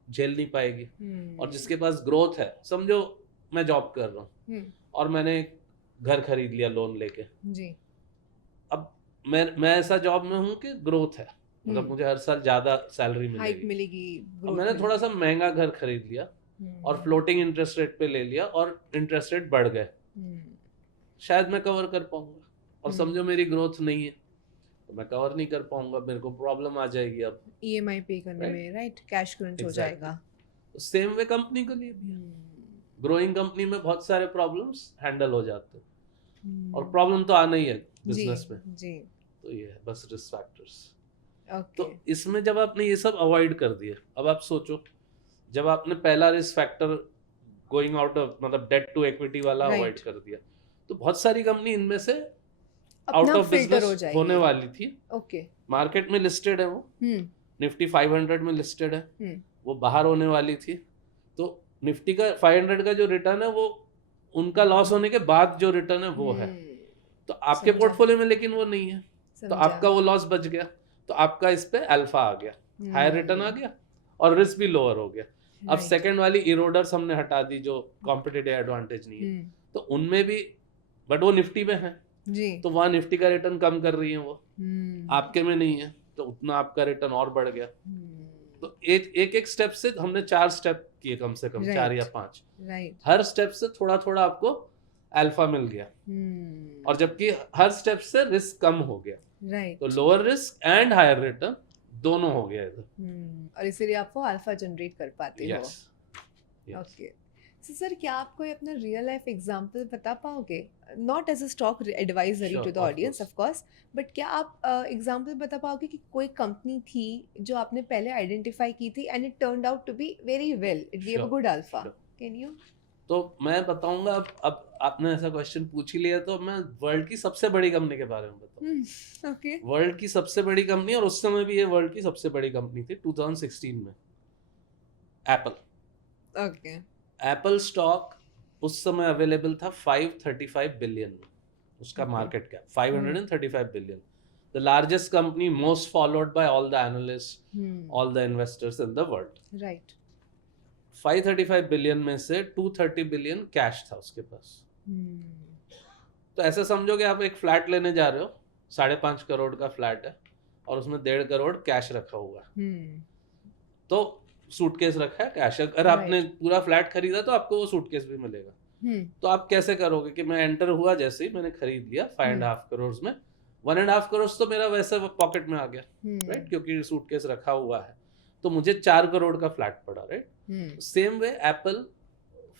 झेल नहीं पाएगी। और जिसके पास ग्रोथ है, समझो मैं जॉब कर रहा हूँ और मैंने घर खरीद लिया लोन लेके जी। अब मैं ऐसा जॉब में हूँ कि ग्रोथ है, मतलब मुझे हर साल ज्यादा सैलरी मिलेगी। अब मैंने थोड़ा सा महंगा घर खरीद लिया और फ्लोटिंग इंटरेस्ट रेट पे ले लिया और इंटरेस्ट रेट बढ़ गए, शायद मैं कवर कर पाऊंगा। और समझो मेरी ग्रोथ नहीं है तो मैं कवर नहीं कर पाऊंगा, मेरे को प्रॉब्लम आ जाएगी। अब ईएमआई पे करने में राइट, कैश क्रंच हो जाएगा। सेम वे कंपनी के लिए भी, ग्रोइंग कंपनी में बहुत सारे प्रॉब्लम्स हैंडल हो जाते हैं और प्रॉब्लम तो आना ही है बिजनेस में जी। तो ये है बस रिस्क फैक्टर्स। तो इसमें जब आपने ये सब अवॉइड कर दिए, अब आप सोचो जब आपने पहला risk factor going out of मतलब डेट टू इक्विटी वाला अवॉइड कर दिया, तो बहुत सारी कंपनी इनमें से आउट ऑफ बिजनेस होने वाली थी। मार्केट में लिस्टेड है, वो निफ्टी 500 में लिस्टेड है, वो बाहर होने वाली थी। तो निफ्टी का 500 का जो रिटर्न है वो उनका लॉस होने के बाद जो रिटर्न है वो है, तो आपके पोर्टफोलियो में लेकिन वो नहीं है, तो आपका वो लॉस बच गया, तो आपका इस पे अल्फा आ गया, हायर रिटर्न आ गया और रिस्क भी लोअर हो गया। अब सेकंड वाली इरोडर्स हमने हटा दी जो कॉम्पिटिटिव एडवांटेज नहीं है, तो उनमें भी बट वो निफ्टी में है जी, तो वहां निफ्टी का रिटर्न कम कर रही है वो, आपके में नहीं है, तो उतना आपका रिटर्न और बढ़ गया। तो एक स्टेप से हमने 4 स्टेप किए, कम से कम 4 या 5, हर स्टेप से थोड़ा थोड़ा आपको अल्फा मिल गया, और जबकि हर स्टेप से रिस्क कम हो गया, तो lower risk and higher return दोनों हो गया इधर, और इसीलिए आप वो अल्फा जनरेट कर पाते हो। ओके, सर क्या आप कोई अपना रियल लाइफ एग्जांपल बता पाओगे, not as a stock advisory to the audience of course, but क्या आप एग्जांपल बता पाओगे कि कोई कंपनी थी जो आपने पहले आइडेंटिफाई की थी and it turned out to be very well, it give a good alpha, can you? तो मैं बताऊंगा, अब आपने ऐसा क्वेश्चन पूछ ही लिया तो मैं वर्ल्ड की सबसे बड़ी कंपनी के बारे में बताऊंगा। ओके, वर्ल्ड की सबसे बड़ी कंपनी, और उस समय भी ये वर्ल्ड की सबसे बड़ी कंपनी थी 2016 में, एप्पल। ओके, एप्पल स्टॉक उस समय अवेलेबल था 535 बिलियन में, उसका market cap 535 billion, the largest company, most followed by all the analyst, all the investors in the world, right. 535 billion में से 230 बिलियन कैश था उसके पास। तो ऐसे समझो कि आप एक फ्लैट लेने जा रहे हो, 5.5 करोड़ का फ्लैट है और उसमें 1.5 करोड़ कैश रखा हुआ है, तो सूटकेस रखा है कैश, अगर आपने पूरा फ्लैट खरीदा तो आपको वो सूटकेस भी मिलेगा। तो आप कैसे करोगे कि मैं एंटर हुआ जैसे ही मैंने खरीद लिया 5.5 करोड़ में, 1.5 करोड़ तो मेरा वैसे पॉकेट में आ गया, राइट, क्योंकि सूटकेस रखा हुआ है, तो मुझे 4 करोड़ का फ्लैट पड़ा, right. Same way Apple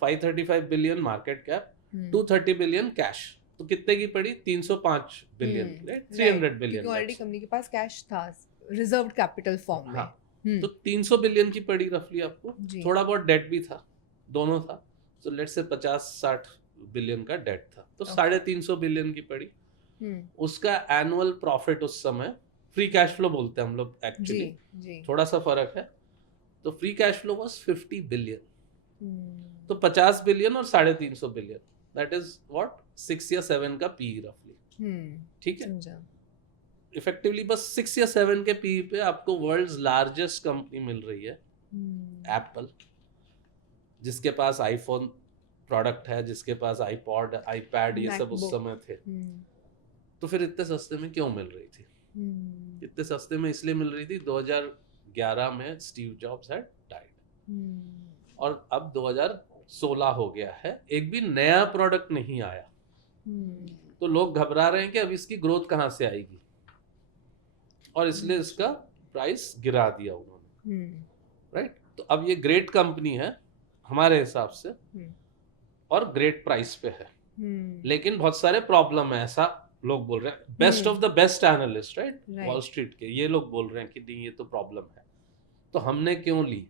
535 billion market cap, 230 billion cash, तो कितने की पड़ी? 305 billion, right, 300 billion, already company के पास कैश था रिजर्व्ड कैपिटल फॉर्म में। तो 300 बिलियन की पड़ी रफली आपको, थोड़ा बहुत डेट भी था, दोनों था, तो लेट्स से 50-60 बिलियन का डेट था, तो 350 बिलियन की पड़ी। उसका एनुअल प्रॉफिट उस समय, फ्री कैश फ्लो बोलते हैं हम लोग एक्चुअली, थोड़ा सा फर्क है, तो free cash flow was 50 billion, तो 50 बिलियन और 350 बिलियन, दैट इज व्हाट 6 या 7 का पी रफली, ठीक है। इफेक्टिवली बस 6 या 7 के पी पे आपको वर्ल्ड्स लार्जेस्ट कंपनी मिल रही है, एप्पल, जिसके पास आईफोन प्रोडक्ट है, जिसके पास आईपॉड, आईपैड, ये सब उस समय थे। तो फिर इतने सस्ते में क्यों मिल रही थी? इतने सस्ते में इसलिए मिल रही थी 2011 में स्टीव जॉब्स हैड डाइड, और अब 2016 हो गया है, एक भी नया प्रोडक्ट नहीं आया, तो लोग घबरा रहे हैं कि अब इसकी ग्रोथ कहाँ से आएगी, और इसलिए इसका प्राइस गिरा दिया उन्होंने, राइट। तो अब ये ग्रेट कंपनी है हमारे हिसाब से, और ग्रेट प्राइस पे है, लेकिन बहुत सारे प्रॉब्लम है, ऐसा लोग बोल रहे हैं, best of the best analyst, right, wall street के, ये लोग बोल रहे हैं कि नहीं ये तो प्रॉब्लम है। तो हमने क्यों ली?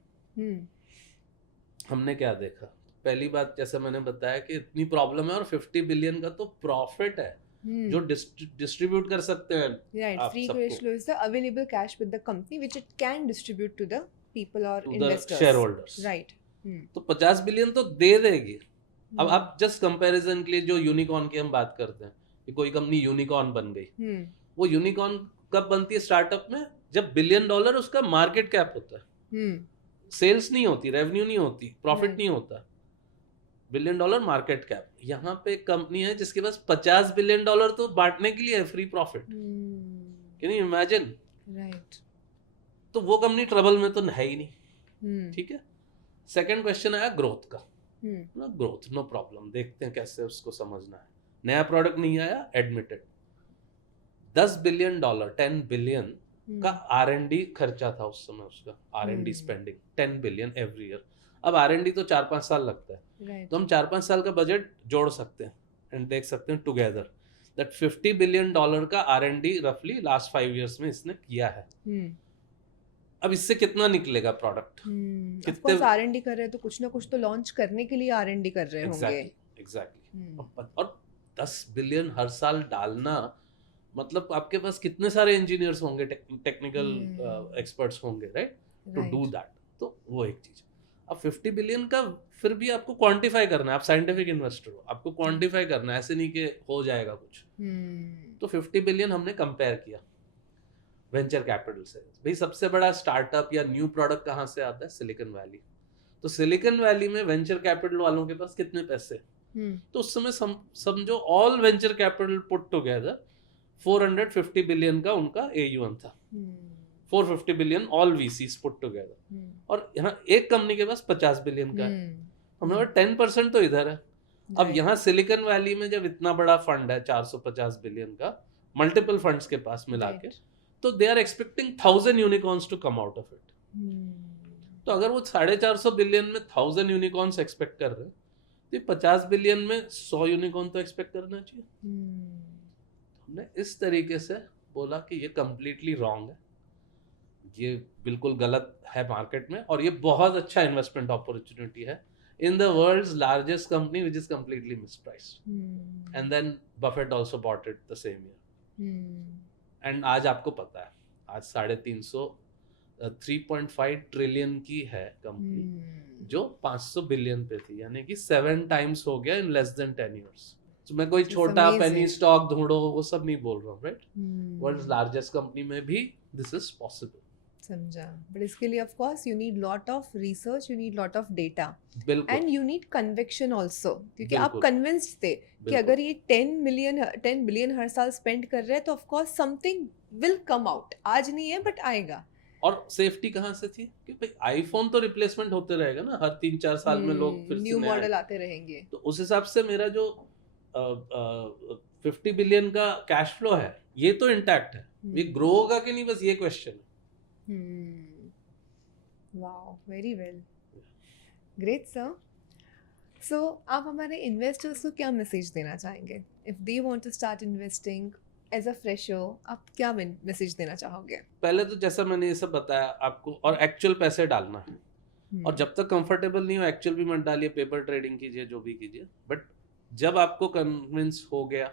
हमने क्या देखा, पहली बात जैसे मैंने बताया कि इतनी प्रॉब्लम है और 50 बिलियन का तो प्रॉफिट है जो डिस्ट्रीब्यूट कर सकते हैं right आप free सबको, cash flow is the available cash with the company which it can distribute to the people or to the investors shareholders. right तो 50 बिलियन तो दे देगी। अब आप जस्ट कंपैरिजन के लिए जो यूनिकॉर्न की हम बात करते हैं कि कोई कंपनी यूनिकॉर्न बन गई, वो यूनिकॉर्न कब बनती है स्टार्टअप में, जब $1 बिलियन उसका मार्केट कैप होता है, सेल्स नहीं होती, रेवेन्यू नहीं होती, प्रॉफिट Right. नहीं होता, $1 बिलियन मार्केट कैप। यहाँ पे एक कंपनी है जिसके पास $50 बिलियन तो बांटने के लिए है, free profit. Can you imagine? Right. तो वो कंपनी ट्रबल में तो है ही नहीं। ठीक है। सेकंड क्वेश्चन आया ग्रोथ का। ग्रोथ नो प्रॉब्लम, देखते हैं कैसे उसको समझना है। नया प्रोडक्ट नहीं आया, एडमिटेड। $10 बिलियन 10 बिलियन का R&D खर्चा था उस समय, उसका R&D spending 10 billion every year. अब R&D तो 4-5 साल लगता है, तो हम 4-5 साल का बजट जोड़ सकते हैं एंड देख सकते हैं टुगेदर दैट $50 बिलियन का R&D रफली लास्ट 5 इयर्स में इसने किया है। अब इससे कितना निकलेगा प्रोडक्ट? कितने R&D कर रहे हैं तो कुछ ना कुछ तो लॉन्च करने के लिए R&D कर रहे होंगे। एग्जैक्टली। और 10 बिलियन हर साल डालना मतलब आपके पास कितने सारे इंजीनियर्स होंगे, टेक्निकल एक्सपर्ट्स होंगे, राइट, टू डू दैट। तो वो एक चीज। अब 50 बिलियन का फिर भी आपको क्वांटिफाई करना है, आप साइंटिफिक इन्वेस्टर हो, आपको क्वांटिफाई करना है, ऐसे नहीं कि हो जाएगा कुछ। तो 50 बिलियन हमने कंपेयर किया वेंचर कैपिटल से। भाई सबसे बड़ा स्टार्टअप या न्यू प्रोडक्ट कहाँ से आता है? Silicon valley. तो सिलिकॉन वैली में वेंचर कैपिटल वालों के पास कितने पैसे? तो उस समय समझो all venture capital put together 450 billion का उनका AUM था। 450 billion all VCs put together. और यहाँ एक कंपनी के पास 50 बिलियन का है। हमारे 10% तो इधर है। अब यहाँ सिलिकॉन वैली में जब इतना बड़ा फंड है 450 बिलियन का, मल्टीपल फंड्स के पास मिला के, तो they are expecting 1000 unicorns to come out of it. तो अगर वो 450 बिलियन में 1000 यूनिकॉर्न्स एक्सपेक्ट कर रहे हैं, तो 50 बिलियन में 100 यूनिकॉर्न तो एक्सपेक्ट करना चाहिए। हमने इस तरीके से बोला कि ये कंप्लीटली रॉन्ग है, ये बिल्कुल गलत है मार्केट में, और ये बहुत अच्छा इन्वेस्टमेंट अपॉर्चुनिटी है in the world's largest company which is completely mispriced. And then Buffett also bought it the same year. And आज आपको पता है, आज 3.5 ट्रिलियन की है कंपनी, जो 500 बिलियन पे थी, यानी कि 7 टाइम्स हो गया इन लेस देन 10 इयर्स। तो मैं कोई छोटा पेनी स्टॉक ढूंढो वो सब नहीं बोल रहा हूँ, राइट। वर्ल्ड्स लार्जेस्ट कंपनी में भी दिस इज पॉसिबल। समझा। बट इसके लिए of course you need lot of research, you need lot of data, बिल्कुल, and you need conviction also, क्योंकि आप कन्विंस्ड थे कि अगर ये 10 बिलियन हर साल स्पेंड कर रहे हैं तो of course something will come out. आज नहीं है बट आएगा। और सेफ्टी कहाँ से थी कि भाई आईफोन तो रिप्लेसमेंट होते रहेगा ना, हर 3-4 साल में लोग फिर न्यू मॉडल आते रहेंगे। तो उस हिसाब से मेरा जो 50 बिलियन का कैश फ्लो है ये तो इंटैक्ट है। ये ग्रो होगा कि नहीं, बस ये क्वेश्चन है। Wow, very well, great sir. So आप हमारे इन्वेस्टर्स को क्या मैसेज देना चाहेंगे? If they want to start investing as a fresher, आप क्या मैसेज देना चाहोगे? पहले तो जैसा मैंने ये सब बताया आपको, और एक्चुअल पैसे डालना है, और जब तक कंफर्टेबल नहीं हो एक्चुअल भी मत डालिए, पेपर ट्रेडिंग कीजिए, जो भी कीजिए, बट जब आपको कन्विंस हो गया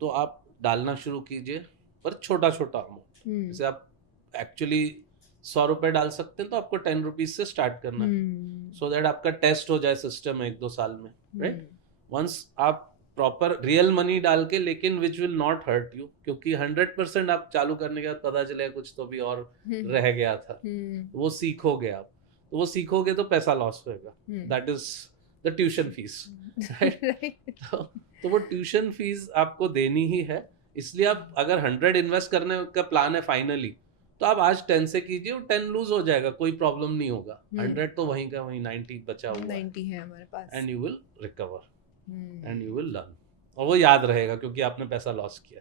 तो आप डालना शुरू कीजिए, पर छोटा छोटा अमाउंट। जैसे आप एक्चुअली 100 रुपए डाल सकते हैं तो आपको 10 रुपीज से स्टार्ट करना है, सो दैट आपका टेस्ट हो जाए सिस्टम 1-2 साल में, राइट। वंस आप प्रॉपर रियल मनी डाल के, लेकिन which will not hurt you, क्योंकि 100% आप चालू करने के बाद पता चलेगा कुछ तो भी और रह गया था, वो सीखोगे आप, तो वो सीखोगे तो पैसा लॉस होएगा, that is the tuition fees, right. तो वो ट्यूशन फीस आपको देनी ही है, इसलिए आप अगर 100 इन्वेस्ट करने का प्लान है फाइनली, तो आप आज 10 से कीजिए, और 10 लूज हो जाएगा, कोई प्रॉब्लम नहीं होगा। 100 तो वहीं का वहीं, 90 बचा हुआ 90 है हमारे पास, and you will recover and you will learn, और वो याद रहेगा क्योंकि आपने पैसा लॉस किया।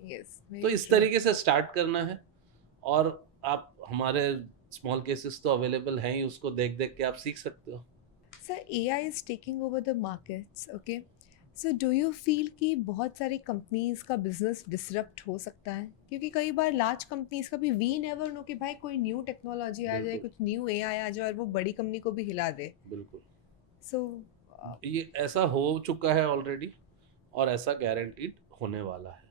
yes, तो इस तरीके से स्टार्ट करना है, और आप हमारे स्मॉल केसेस तो अवेलेबल हैं ही, उसको देख देख के आप सीख सकते हो। Sir, AI is taking over the markets, okay? So do you feel कि बहुत सारी कंपनीज का बिजनेस डिसरप्ट हो सकता है? क्योंकि कई बार लार्ज कंपनीज का भी वी नेवर नो कि भाई कोई न्यू टेक्नोलॉजी आ जाए, बिल्कुल कुछ न्यू एआई आ जाए और वो बड़ी कंपनी को भी हिला दे. बिल्कुल सो ये ऐसा हो चुका है ऑलरेडी और ऐसा गारंटीड होने वाला है।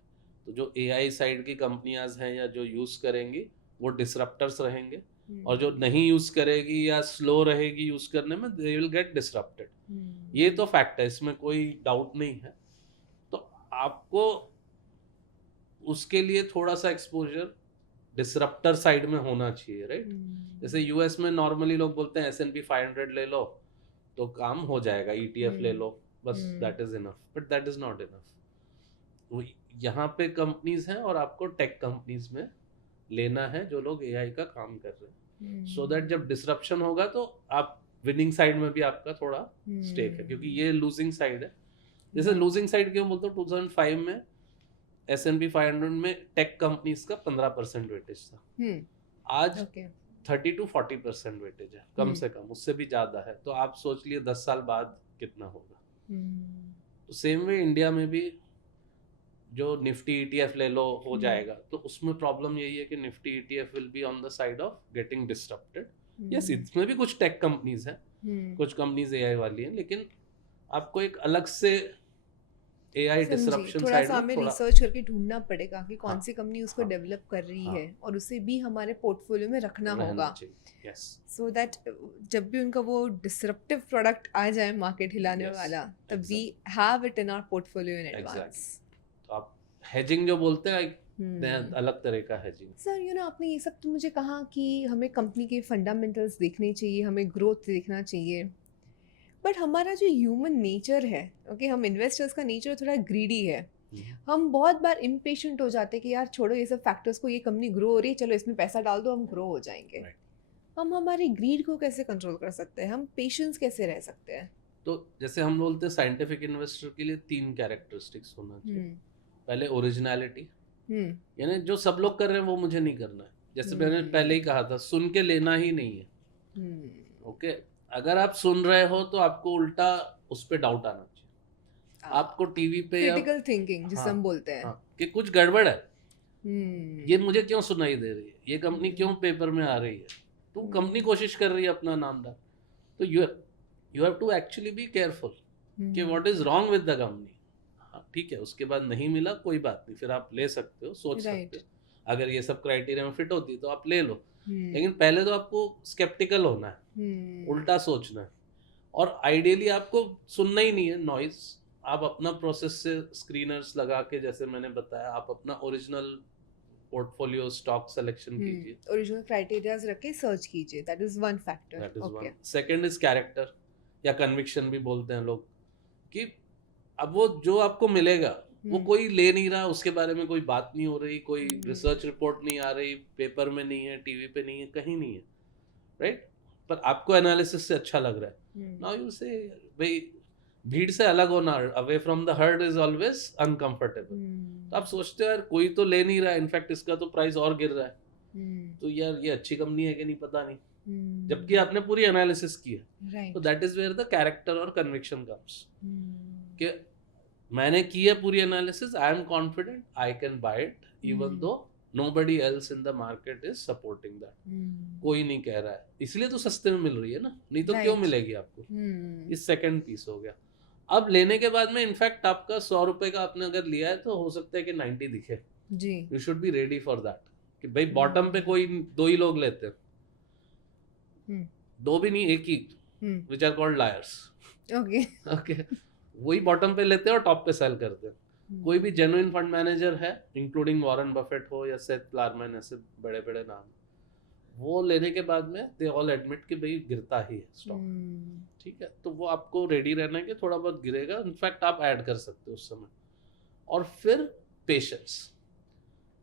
तो जो एआई साइड की कंपनियां हैं या जो यूज़ करेंगी वो डिसरप्टर्स रहेंगे, और जो नहीं यूज़ करेगी या स्लो रहेगी यूज़ करने में, दे विल गेट डिसरप्टेड। ये तो फैक्ट है, इसमें कोई डाउट नहीं है। तो आपको उसके लिए थोड़ा सा एक्सपोजर डिसरप्टर साइड में होना चाहिए, राइट? जैसे यूएस में नॉर्मली लोग बोलते हैं S&P 500 ले लो तो काम हो जाएगा, ETF ले लो बस, that is enough, but that is not enough. यहाँ पे कंपनीज हैं और आपको टेक कंपनीज में लेना है जो लोग एआई का काम कर रहे हैं, सो दैट जब डिसरप्शन होगा तो आप विनिंग साइड में भी आपका थोड़ा स्टेक है, क्योंकि ये लूजिंग साइड है। जैसे लूजिंग साइड क्यों बोलते हो, 2005 में S&P 500 में टेक कंपनीज का 15% वेटेज था, आज 30 to 40% वेटेज है, कम से कम, उससे भी ज्यादा है। तो आप सोच लिए 10 साल बाद कितना होगा। तो सेम वे इंडिया में भी जो निफ्टी ETF ले लो हो जाएगा, तो उसमें प्रॉब्लम यही है कि Nifty ETF will be on the side of getting disturbed. Yes, इसमें भी कुछ टेक कंपनीज हैं, कुछ कंपनीज एआई वाली हैं, लेकिन आपको एक अलग से एआई डिसरप्शन थोड़ा साइड सा हमें में रिसर्च करके ढूंढना पड़ेगा कि कौन हाँ, सी कंपनी उसको हाँ, डेवलप कर रही हाँ, है और उसे भी हमारे पोर्टफोलियो में रखना रहना होगा, चाहिए। यस, सो दैट जब भी उनका वो डिसरप्टिव प्रोडक्ट आ जाए मार्केट हिलाने Yes, वाला, तब we exactly. Have it in our portfolio in advance. Exactly. तो आप हेजिंग जो बोलते हैं, एक अलग तरह का हेजिंग। सर आपने ये सब तो मुझे कहा कि हमें कंपनी के फंडामेंटल्स देखने चाहिए, हमें ग्रोथ देखना चाहिए, बट हमारा जो ह्यूमन नेचर है, ओके, हम इन्वेस्टर्स का नेचर थोड़ा ग्रीडी है। हम बहुत बार इम्पेशेंट हो जाते हैं कि यार छोड़ो ये सब फैक्टर्स को, ये कंपनी ग्रो हो रही है, चलो इसमें पैसा डाल दो, हम ग्रो हो जाएंगे। हम हमारी ग्रीड को कैसे कंट्रोल कर सकते हैं? हम पेशेंस कैसे रह सकते हैं? तो जैसे हम बोलते हैं साइंटिफिक इन्वेस्टर के लिए 3 कैरेक्टरिस्टिक्स होना चाहिए। पहले ओरिजिनलिटी, यानी जो सब लोग कर रहे हैं वो मुझे नहीं करना है। जैसे मैंने पहले ही कहा था, सुन के लेना ही नहीं है। ओके, अगर आप सुन रहे हो तो आपको उल्टा उस पे डाउट आना चाहिए। आपको टीवी पे क्रिटिकल थिंकिंग जिसे हम बोलते हैं, कि कुछ गड़बड़ है, ये मुझे क्यों सुनाई दे रही है, ये कंपनी क्यों पेपर में आ रही है, तो कंपनी कोशिश कर रही है अपना नाम डाल, तो you have to actually be careful कि what is wrong with the company. ठीक है, उसके बाद नहीं मिला कोई बात नहीं, फिर आप ले सकते हो, सोच सकते हो, अगर ये सब क्राइटेरिया में फिट होती है तो आप ले लो, लेकिन पहले तो आपको स्केप्टिकल होना है, उल्टा सोचना है, और आइडियली आपको सुनना ही नहीं है नॉइज। आप अपना प्रोसेस से स्क्रीनर्स लगा के, जैसे मैंने बताया, आप अपना ओरिजिनल पोर्टफोलियो स्टॉक सिलेक्शन कीजिए, ओरिजिनल क्राइटेरियाज रख के सर्च कीजिए, that is one factor. That is one. Second is character या कन्विक्शन भी बोलते हैं लोग, कि अब वो जो आपको मिलेगा वो कोई ले नहीं रहा, उसके बारे में कोई बात नहीं हो रही, कोई रिसर्च रिपोर्ट नहीं आ रही, पेपर में नहीं है, टीवी पे नहीं है, कहीं नहीं है, राइट? पर आपको एनालिसिस से अच्छा लग रहा है। नाउ यू से भाई भीड़ से अलग होना, away from the heard is always uncomfortable. तो आप सोचते हो यार कोई तो ले नहीं रहा है, इनफैक्ट इसका तो प्राइस और गिर रहा है, तो यार ये अच्छी कंपनी है कि नहीं पता नहीं, जबकि आपने पूरी एनालिसिस की है। तो that is where the character और कन्विक्शन कम्स, कि मैंने की है पूरी analysis, I am confident I can buy it even though nobody else in the market is supporting that. कोई नहीं कह रहा है, इसलिए तो सस्ते में मिल रही है ना, नहीं तो क्यों मिलेगी आपको। इस सेकंड पीस हो गया। अब लेने के बाद में इनफैक्ट आपका 100 रुपए का आपने अगर लिया है तो हो सकता है कि 90 दिखे जी। You should be ready for that, कि भाई बॉटम पे कोई 2 ही लोग लेते हैं, 2 भी नहीं, एक ही, which are called liars. Okay, वही बॉटम पे लेते हैं और टॉप पे सेल करते हैं। कोई भी जेन्युइन फंड मैनेजर है, इंक्लूडिंग वॉरेन बफेट हो या सेथ क्लारमैन, ऐसे बड़े बड़े नाम, वो लेने के बाद में दे ऑल एडमिट कि भाई गिरता ही है स्टॉक, ठीक है, तो वो आपको रेडी रहना है कि थोड़ा बहुत गिरेगा, इनफैक्ट आप ऐड कर सकते हो उस समय। और फिर पेशेंस,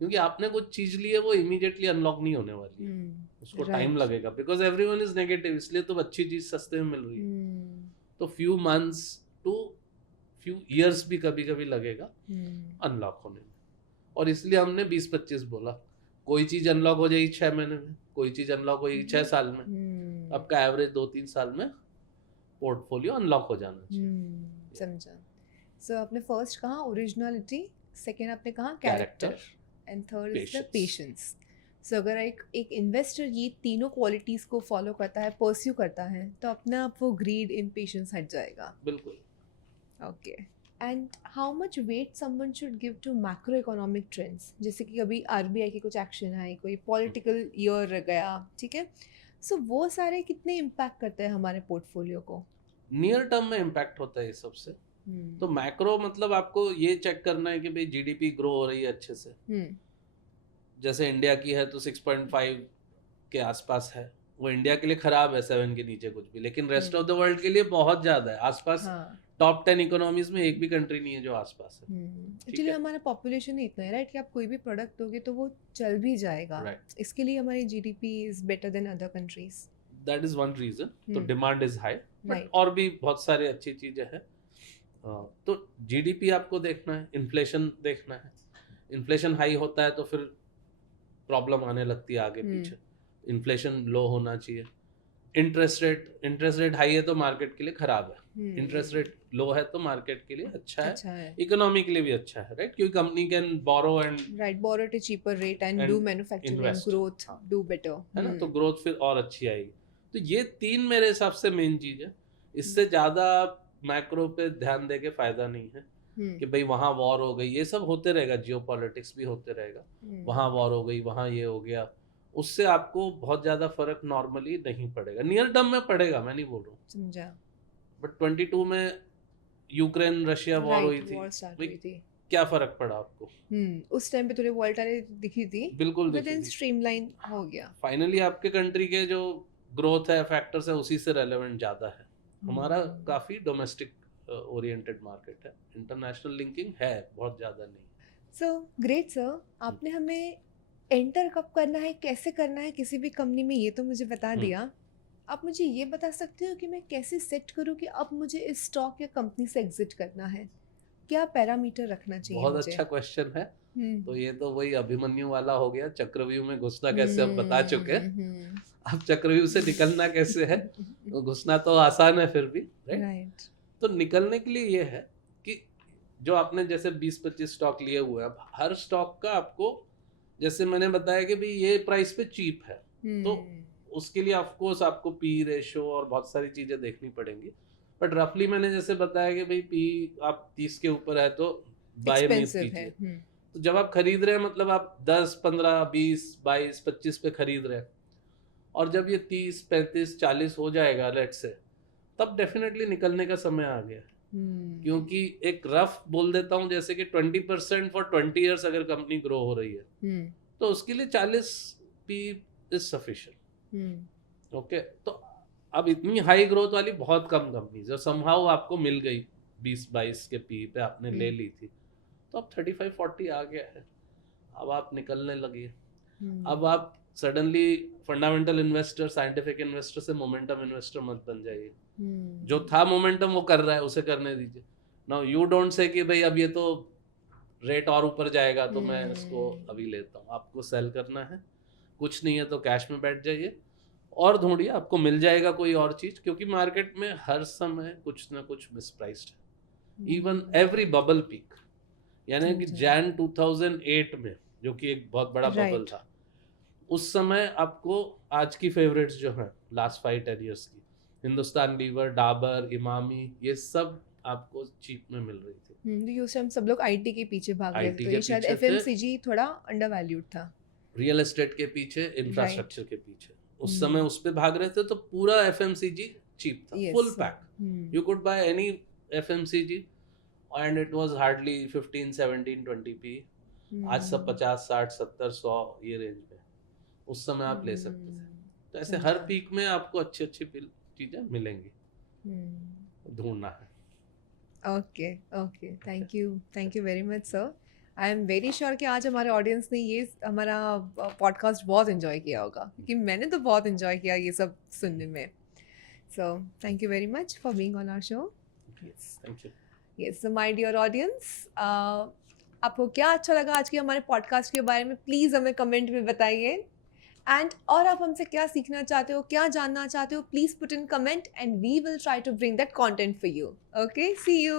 क्योंकि आपने कुछ चीज ली है वो इमीडिएटली अनलॉक नहीं होने वाली है, उसको टाइम लगेगा, बिकॉज एवरीवन इज नेगेटिव, इसलिए तो अच्छी चीज सस्ते में मिल रही है। तो few months to few years भी कभी कभी लगेगा अनलॉक होने में, और इसलिए हमने 20-25 बोला। कोई चीज अनलॉक हो जाएगी 6 महीने में, कोई चीज अनलॉक हो जाएगी 6 साल में, आपका एवरेज 2-3 साल में पोर्टफोलियो अनलॉक हो जाना चाहिए। समझा। सो आपने फर्स्ट कहा ओरिजिनलिटी, सेकेंड आपने कहा character, and third is the patience. So अगर एक इन्वेस्टर ये तीनों क्वालिटीज़ को फॉलो करता है, परस्यू करता है, तो अपने आप वो ग्रीड, इम्पेशेंस हट जाएगा. बिल्कुल. Okay. And how much weight someone should give to macro economic trends? जैसे कि अभी आरबीआई की कुछ एक्शन है, कोई पॉलिटिकल ईयर गया, ठीक है, सो वो सारे कितने इम्पैक्ट करते हैं हमारे पोर्टफोलियो को? नियर टर्म में इम्पैक्ट होता है ये सबसे. तो मैक्रो मतलब आपको ये चेक करना है कि भाई जीडीपी ग्रो हो रही है अच्छे से. जैसे इंडिया की है तो 6.5 के आसपास है, वो इंडिया के लिए खराब है 7 के नीचे कुछ भी, लेकिन रेस्ट ऑफ द वर्ल्ड के लिए बहुत ज्यादा है. आसपास टॉप 10 इकोनॉमीज में एक भी कंट्री नहीं है जो आसपास है. एक्चुअली हमारा पॉपुलेशन ही इतना है, राइट, कि आप कोई भी प्रोडक्ट दोगे तो वो चल भी जाएगा. इसके लिए हमारी GDP is better than other countries. That is one reason. तो डिमांड इज हाई, बट और भी बहुत सारे अच्छी चीजें हैं. तो जीडीपी आपको देखना है, इन्फ्लेशन देखना है. इन्फ्लेशन हाई होता है तो फिर प्रॉब्लम आने लगती है आगे पीछे. इन्फ्लेशन लो होना चाहिए. इंटरेस्ट रेट हाई है तो मार्केट के लिए खराब है. इंटरेस्ट रेट लो है तो मार्केट के लिए अच्छा है. इकोनॉमी के लिए भी अच्छा है, राइट, क्योंकि company can borrow and borrow at a cheaper rate and do manufacturing, growth, do better, है ना. तो ग्रोथ फिर और अच्छी आएगी. तो ये 3 मेरे हिसाब से मेन चीज है. इससे ज्यादा मैक्रो पे ध्यान दे के फायदा नहीं है कि भाई वहाँ वॉर हो गई. ये सब होते रहेगा, जियोपॉलिटिक्स भी होते रहेगा. वहाँ वॉर हो गई, वहाँ ये हो गया, उससे आपको बहुत ज्यादा फर्क नॉर्मली नहीं पड़ेगा. नियर टर्म में पड़ेगा, मैं नहीं बोल रहा हूँ, समझा. बट 22 में यूक्रेन रशिया वॉर हुई थी, क्या फर्क पड़ा आपको? उस टाइम पे थोड़ी वोलेटिलिटी दिखी थी, बिल्कुल बट देन स्ट्रीमलाइन हो गया. फाइनली आपके कंट्री के जो ग्रोथ है, फैक्टर्स है, उसी से रेलेवेंट ज्यादा है. हमारा काफी डोमेस्टिक ओरिएंटेड मार्केट है, इंटरनेशनल लिंकिंग है बहुत ज्यादा नहीं. So great sir. आपने हमें एंटर कब करना है, कैसे करना है किसी भी कंपनी में, ये तो मुझे बता दिया. आप मुझे ये बता सकते हो कि मैं कैसे सेट करूं कि अब मुझे इस स्टॉक या कंपनी से एग्जिट करना है? क्या पैरामीटर रखना चाहिए? बहुत अच्छा क्वेश्चन है. तो ये तो वही अभिमन्यु वाला हो गया. चक्रव्यूह में घुसना कैसे हम बता चुके हैं. अब चक्रव्यूह से निकलना कैसे है, तो घुसना तो आसान है फिर भी, राइट. तो निकलने के लिए ये है कि जो आपने जैसे 20-25 स्टॉक लिए हुए हैं, हर स्टॉक का आपको, जैसे मैंने बताया कि भाई ये प्राइस पे चीप है, तो उसके लिए ऑफ कोर्स आपको पी रेशो और बहुत सारी चीजें देखनी पड़ेंगी. बट रफली मैंने जैसे बताया कि भाई पी आप 30 के ऊपर है तो बाय मत कीजिए. तो जब आप खरीद रहे हैं मतलब आप 10, 15, 20, 22, 25 पे खरीद रहे हैं, और जब ये 30, 35, 40 हो जाएगा लेट्स से, तब डेफिनेटली निकलने का समय आ गया. क्योंकि एक रफ बोल देता हूँ, जैसे कि 20% फॉर 20 इयर्स अगर कंपनी ग्रो हो रही है तो उसके लिए 40 पी इज सफिशिएंट. ओके. तो अब इतनी हाई ग्रोथ वाली बहुत कम कंपनी जो समहाउ आपको मिल गई 20-22 के पी पे आपने ले ली थी, तो अब 35-40 आ गया है, अब आप निकलने लगी. अब आप suddenly fundamental investor, scientific investor से मोमेंटम इन्वेस्टर मत बन जाइए. जो था मोमेंटम वो कर रहा है, उसे करने दीजिए. नाउ यू डोंट से कि भाई अब ये तो रेट और ऊपर जाएगा तो मैं इसको अभी लेता हूँ. आपको सेल करना है, कुछ नहीं है तो कैश में बैठ जाइए और ढूंढिए, आपको मिल जाएगा कोई और चीज, क्योंकि मार्केट में हर समय कुछ ना कुछ मिसप्राइस्ड है. इवन एवरी बबल पीक, यानी कि जैन 2008 में, जो कि एक बहुत बड़ा बबल था, उस समय आपको आज की फेवरेट्स जो हैं लास्ट 5-10 इयर्स की, हिंदुस्तान लीवर, डाबर, इमामी, ये सब आपको चीप में मिल रही थी. उस टाइम सब लोग आईटी के पीछे भाग रहे थे, तो ये शायद एफएमसीजी थोड़ा अंडरवैल्यूड था. रियल एस्टेट के पीछे, इंफ्रास्ट्रक्चर के पीछे उस समय उस पे भाग रहे थे, तो पूरा एफएमसीजी चीप था, full pack. You could by any FMCG and it was hardly 15, 17, 20 P. आज सब 50, 60, 70, 100 ये रेंज में उस समय आप ले सकते थे. तो ऐसे हर पीक में आपको अच्छी अच्छी चीजें मिलेंगी, ढूंढना है. Okay. Thank you very much sir. I am very sure कि आज हमारे ऑडियंस ने ये हमारा पॉडकास्ट बहुत इन्जॉय किया होगा, क्योंकि मैंने तो बहुत इन्जॉय किया ये सब सुनने में. So thank you very much for being on our show. Thank you. Yes, so my dear audience, आपको क्या अच्छा लगा आज के हमारे पॉडकास्ट के बारे में, प्लीज़ हमें कमेंट में बताइए. एंड और आप हमसे क्या सीखना चाहते हो, क्या जानना चाहते हो, please put in comment and we will try to bring that content for you. Okay, see you.